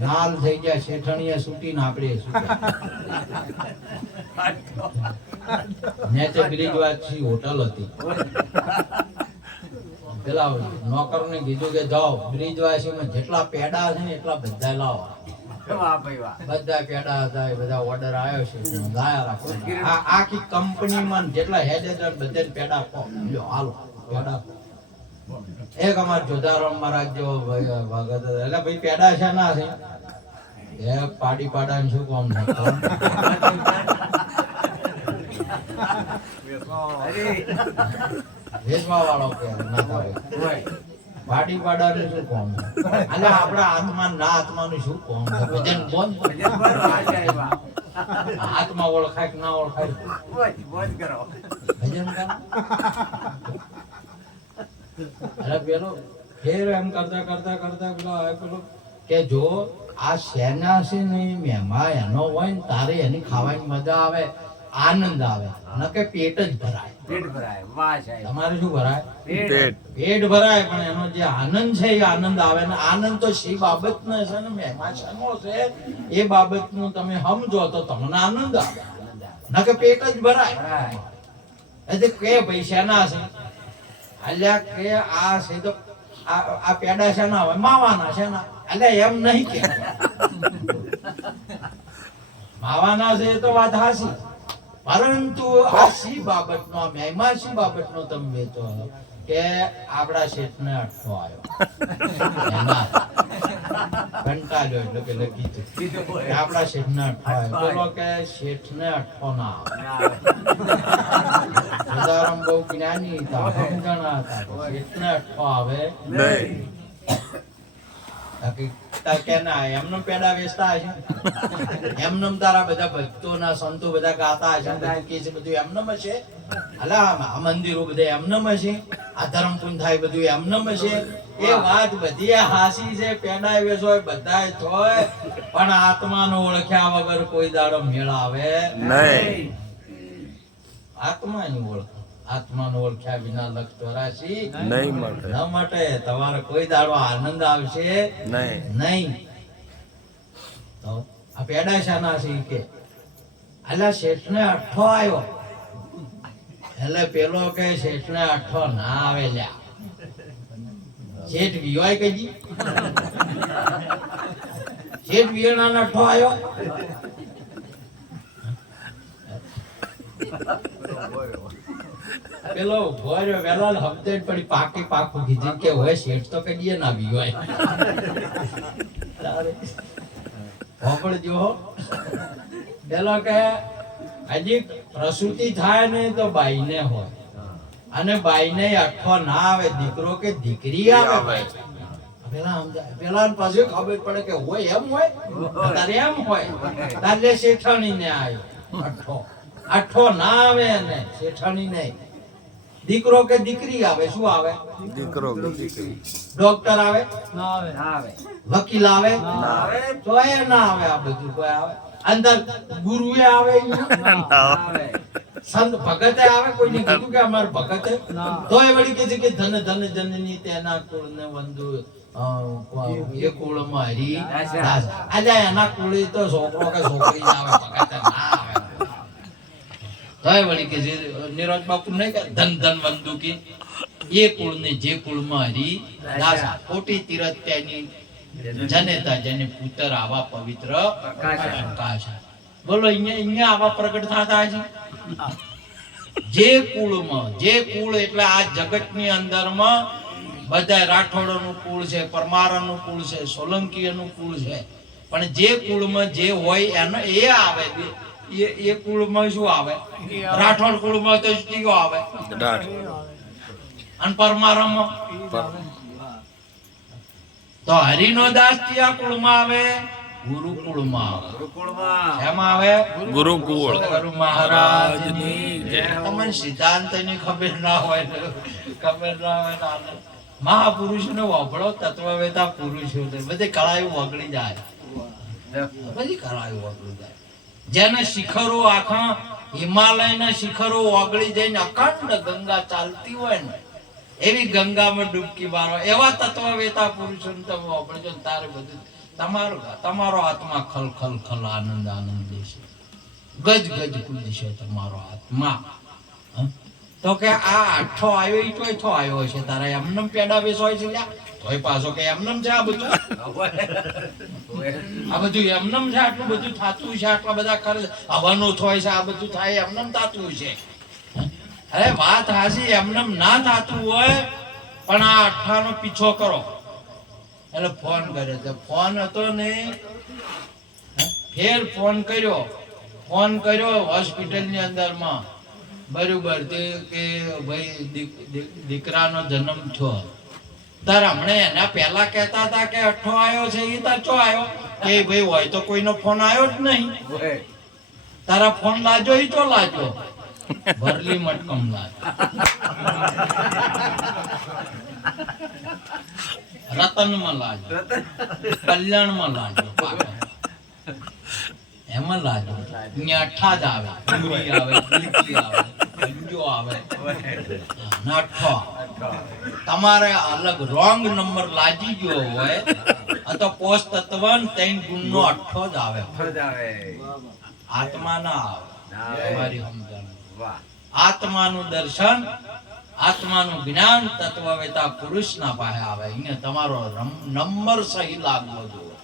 નાલ થઈ ગયા શેઠણીએ છૂટીને આપણે નેચે બ્રિજવાસી હોટલ હતી. પેલા નોકર ને કીધું કે જાઓ બ્રિજવાસીમાં જેટલા પેડા છે ને એટલા બધા લાવો. બધા પેડા હતા એ બધા ઓર્ડર આવ્યો છે લાયા રાખો. આખી કંપનીમાં જેટલા હેડ બધા પેડા હાલો પેડા. એક અમાર જોધારામ મહારાજ જેવો ભગત એટલે ભાઈ પેડા છે ના છે એ પાડી પાડા શું કામ થતો વેચવા વાળો કે પાડી પાડા નું શું કામ એટલે આપડા આત્મા ના આત્મા નું શું કામ ભજન આત્મા ઓળખાય કે ના ઓળખાય ભજન કરો. અરે પેલો ફેર એમ કરતા પેલો કે જો આ સેના છે ને મહેમા એનો હોય ને તારે એની ખાવાની મજા આવે આનંદ આવે ન કે પેટ જ ભરાય. તમારે શું ભરાય? પેટ ભરાય પણ એનો જે આનંદ છે એ આનંદ આવે ને આનંદ તો શી બાબત નો છે ને મહેમા શેનો છે એ બાબત નું તમે સમજો તો તમને આનંદ આવે ન કે પેટ જ ભરાય. એટલે કે ભાઈ શેના છે અલ્યા કે આ છે તો આ પેડા છે ના હોય માવાના છે ના એટલે એમ નહીં કે માવાના છે તો વાત હાસી પરંતુ આ સી બાબતનો મહેમા સી બાબતનો તમે વેચો કે આપડા શેઠને અઠો આવ્યો કંટાળ્યો એટલે પેલે કીધું કે આપડા શેઠને અઠો આવ્યો. બોલો કે શેઠને અઠો ના આવે. બહુ જ્ઞાની હતા સમજણા હતા શેઠને અઠો આવે નહીં. એમને પેડા વેચતા હશે એમને તારા બધા ભક્તો ના સંતો બધા ગાતા હશે બધું એમને હશે. અલા આ મંદિરો બધા એમને હશે આ ધર્મ પૂન થાય બધું એમને હશે. એ વાત બધી હાસી છે. પેડા વેચો બધા થોય પણ આત્માનો ઓળખ્યા વગર કોઈ દાડો મેળ આવે નહીં. આત્માની ઓળખ આત્માને ઓળખ્યા વિના લક્ષ 84 નહીં મળે. ન માટે. તમારે કોઈ દાડો આનંદ આવશે નહીં. નહીં. તો આ પેડા શાના છે ઈ કે અલા શેઠને અઠ્ઠો આવ્યો એટલે પેલો કે શેઠને અઠ્ઠો ના આવે લ્યા. શેઠ વિવાય કઈ શેઠ વિયણાનો અઠ્ઠો આવ્યો. પેલો ભોર્યો વેલા હપ્તે પડી પાકી પાકું કીધું કે હોય શેઠ તો કદીએ ના વિવાય. જો પેલો કે હજી પ્રસૂતિ થાય ને તો બાઈને હોય અને બાઈને અઠ્ઠો ના આવે દીકરો કે દીકરી આવે. પેલા પાછું ખબર પડે કે હોય એમ હોય તારે એમ હોય તારે શેઠાણી ને આવ્યો અઠ્ઠો. અઠ્ઠો ના આવે ને શેઠાણી નહીં. દીકરો કે દીકરી આવે શું આવે? દીકરો કે દીકરી. ડોક્ટર આવે ના આવે વકીલ આવે ના આવે. તો એ ના આવે. આ બધું કોઈ આવે અંદર ગુરુએ આવે સંત ભગતે આવે. કોઈને કીધું કે અમાર ભગતે તો એ વળી કીધું કે ધન ધન જનની તેના કુળ ને વંદુ એ કુળમાં હરી દાસ. અલ્યા એના કુળે તો છોકરો કે છોકરી આવે ભગતે ના આવે. તો એ વળી કે નિરોજ બાપુ નહીં કે ધન ધન વંદુ કી એ કુળ ને જે કુળમાં હરી દાસ. ખોટી તીરથ તેની જનેતા જેને પુત્ર આવા પવિત્ર પ્રકાશ. બોલો અહીંયા આવા પ્રગટ થતા છે. જે કુળમાં જે કુળ એટલે આ જગતની અંદરમાં બધા રાઠોડોનું કુળ છે, પરમારાનું કુળ છે, સોલંકીનું કુળ છે, પણ જે કુળમાં જે હોય એનો એ આવે. એ કુળમાં શું આવે? રાઠોડ કુળમાં તો કયો આવે અને પરમારામાં તો હરિનો દાસ કયા કુળમાં આવે? ગુરુકુળમાં આવે. એમાં આવે ગુરુકુળ. ગુરુ મહારાજની જય. તમને સિદ્ધાંતની ખબર ના હોય ને મહાપુરુષને વાપરો તત્વવેતા પુરુષો બધી કળાયું વગડી જાય. બધી કળાયું વગડી જાય. જેને શિખરો આખા હિમાલયના શિખરો ઓગળી જઈને અખંડ ગંગા ચાલતી હોય ને એવી ગંગામાં ડૂબકી મારો એવા તત્વવેતા પુરુષોને તમે વાપરજો તારે બધું તમારો આત્મા ખલ ખલ ખલ આનંદ આનંદ દેશે. ગજ ગજ કુદશે તમારો આત્મા. તો કે આ આઠો આવ્યો ઈ ચોથો આવ્યો છે તારા એમનેમ પેડા બેસવાય છે તોય પાછો કે એમનેમ છે. આ બધું એમનેમ છે. આટલું બધું થાતું છે. આટલા બધા કરે હવાનો થાય છે. આ બધું થાય એમનેમ થાતું છે. અરે વાત હાસી એમનેમ ના થાતું હોય પણ આ અઠ્ઠાનો પીછો કરો. એટલે ફોન કર્યો તો ફોન હતો ને ફેર ફોન કર્યો હોસ્પિટલની અંદરમાં બરોબર તે કે ભાઈ દીકરાનો જન્મ થયો. તાર હમણાં એના પહેલા કહેતા હતા કે અઠ્ઠો આવ્યો છે. એ તાર ચો આવ્યો કે ભાઈ હોય તો કોઈનો ફોન આવ્યો જ નહીં. તારા ફોન લાજો ઈ ચો લાજો ભરલી મટકમ લાજો. રતનમાં લાજો, કલ્યાણમાં લાજો, એમાં લાજો. અહીંયા અઠ્ઠા જ આવે, પૂરી આવે, કીર્તિ આવે, ગંજો આવે, અઠ્ઠો. તમારે અલગ રોંગ નંબર લાગી ગયો હોય તો પોષ તત્વ 3 ગુણનો અઠ્ઠો જ આવે. આત્મા ના આવે. તમારી સમજણ. આત્માનું દર્શન, આત્માનું જ્ઞાન તત્વવેતા પુરુષના પાસે આવે. અહીંયા તમારો નંબર સહી લાગવો જોઈએ.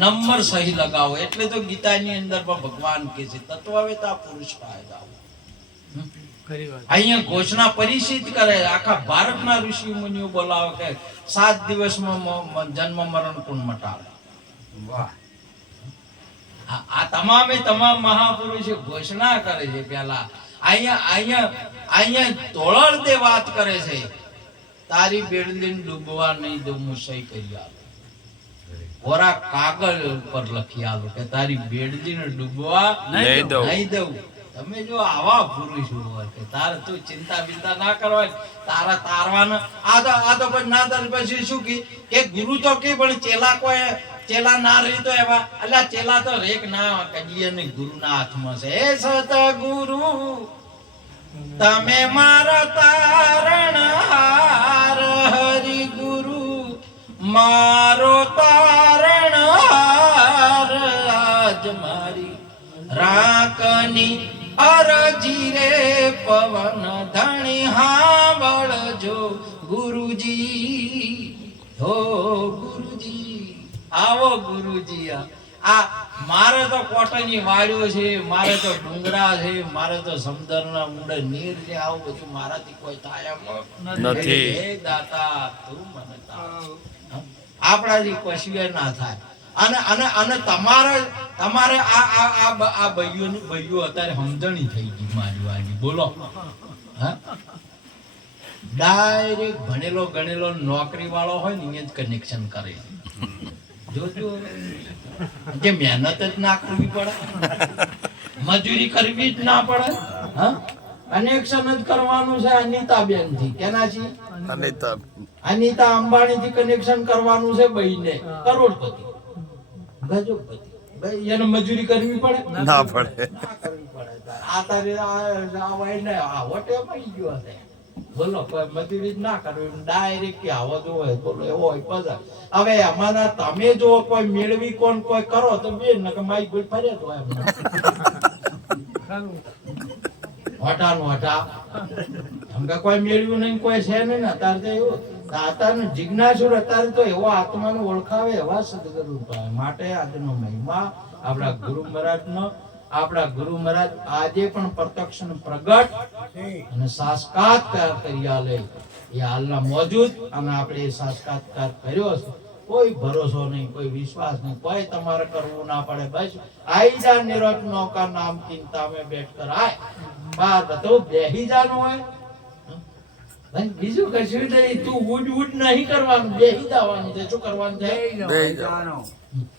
નંબર સહી લગાવો. એટલે તો ગીતાની અંદર પણ ભગવાન કહે છે તત્વવેતા પુરુષ પાસે આવો. અહીંયા ઘોષણા પરિચિત કરે. આખા ભારતના ઋષિ મુનિઓ બોલાવે કે 7 દિવસમાં જન્મ મરણ કુણ મટાવે. આ તમામે તમામ મહાપુરુષો ઘોષણા કરે છે. પેલા અહીંયા તોળણ દે વાત કરે છે તારી બેડલીને ડૂબવા નહીં દઉં હું સહી કરી આલું. કોરા કાગળ ઉપર લખી આલું કે તારી બેડલીને ડૂબવા નહીં દઉં. તમે જો આવા પુરુષ હોય કે તારે તું ચિંતા બિંતા ના કરવાની. તારા તારવાના આ તો પછી ના તાર પછી શું કે ગુરુ તો કે પણ ચેલા ના રહી તો એવા અલ્યા ચેલા તો રેક ના કડીએ ને ગુરુ ના હાથમાં છે. એ સત ગુરુ તમે મારા તારણહાર હરિ ગુરુ મારો તારણહાર આજ મારી રાખની અરજી રે પવન ધણી હાંભળજો ગુરુજી હો ગુરુજી આવો ગુરુજી આ મારે તો કોટની વાડીઓ છે, મારે તો ડુંગરા છે, મારે તો સમુદ્રના ઊંડે નીર છે, આવું બધું મારાથી કોઈ થાય એમ નથી. હે દાતા તું મને તાર. આપણાથી કશું ના થાય. અને અને અને તમારે આ ભાઈઓ અત્યારે સમજણી થઈ ગઈ મારી વાલી બોલો. હા ડાયરેક્ટ ભણેલો ગણેલો નોકરી વાળો હોય ને એ જ કનેક્શન કરે. જોજો જે મહેનત જ ના કરવી પડે, મજૂરી કરવી જ ના પડે. હા કનેક્શન જ કરવાનું છે અનિતાબેન થી. કેનાથી? અનિતા અંબાણી થી કનેક્શન કરવાનું છે. ભાઈને કરોડપતિ ગજોપતિ ભાઈ એને મજૂરી કરવી પડે ના પડે. આ તારે આ વાઈને આવો ટેમ આવી ગયો હશે. બોલો કોઈ મજૂરી જ ના કરવી, ડાયરેક્ટ કે આવો જો હોય બોલો એવો હોય પધાર. હવે અમારા તમે જો કોઈ મેળવી કોણ કોઈ કરો તો બેન ને કે માઈ કોઈ ફરે તો એમ વટાનું વટા અમને કોઈ મેળવ્યું નહીં, કોઈ છે નહીં. અત્યારે તો એવું દાતાનું જિજ્ઞાસુર અત્યારે તો એવો આત્માનું ઓળખાવે એવા સદગુરુ પામે. માટે આજનો મહિમા આપણા ગુરુ મહારાજનો. આપણા ગુરુ મહારાજ આજે પણ પ્રત્યક્ષ પ્રગટ અને સાક્ષાત્કાર કર્યા લે એ હાલના મોજૂદ. અને આપણે એ સાક્ષાત્કાર કર્યો છે. કોઈ ભરોસો નહીં, કોઈ વિશ્વાસ નહીં, કોઈ તમારે કરવું ના પડે. બસ આઈ જા નિરત નૌકા નામ ચિંતા મેં બેઠ કર આય બાર બધું બેહી જાનું હોય. બીજું કશું નહીં, તું ઉડ નહીં કરવાનું, બેહી જવાનું છે. શું કરવાનું છે?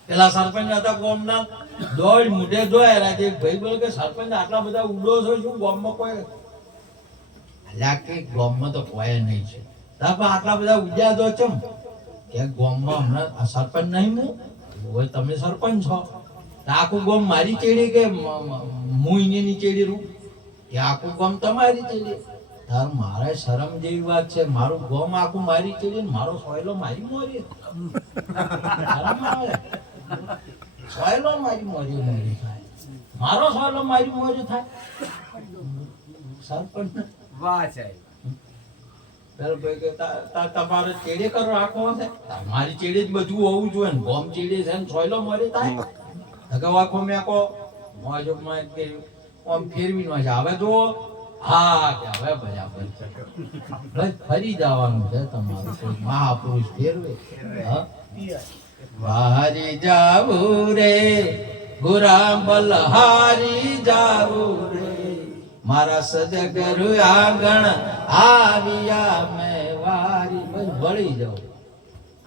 પેલા સરપંચ હતા ગામના, દોડ મુઢે દોયા એક ભાઈ બોલે કે સરપંચ આટલા બધા ઉડો છો, શું ગામમાં કોઈ અલ્યા કે ગામમાં તો કોઈ નહીં છે. આટલા બધા ઉડ્યા દો ચમ કે ગામમાં હમણાં સરપંચ નહીં હું તમે સરપંચ છો આખું ગામ મારી ચેડી કે હું એની ચેડી રૂ કે આખું ગામ તમારી ચેડી? તાર મારે શરમ જેવી વાત છે. મારું ગામ આખું મારી ચેડી ને મારો સોયલો મારી મોરી. શરમ આવે? સોયલો મારી મોરી મોરી થાય, મારો સોયલો મારી મોરી થાય. સરપંચ વાહ છે. તમારે ચેડે કરો રાખવો છે, મારી ચેડે જ બધું હોવું જોઈએ ને. ગોમ ચેડે છે ને સોયલો મોરી થાય. આખો મેં કહો મોજમાં કે આમ ફેરવી નો છે. હવે જો હા કે હવે બરાબર છે, ફરી જવાનું છે તમારું. કોઈ મહાપુરુષ ફેરવે બહારી જાવું રે ગુરા બલહારી જાવું રે મારા સદગુરુ આગણ આવ્યા મેં વારી. બસ વળી જાઉં.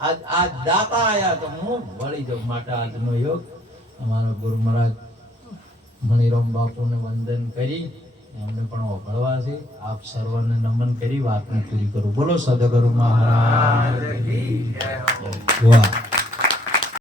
આ દાતા આયા તો હું વળી જાઉં. માટે આજનો યોગ અમારા ગુરુ મહારાજ મણિરામ બાપુને વંદન કરી એમને પણ ઓગળવા છે. આપ સર્વને નમન કરી વાતને પૂરી કરું. બોલો સદગુરુ મહારાજ. વાહ.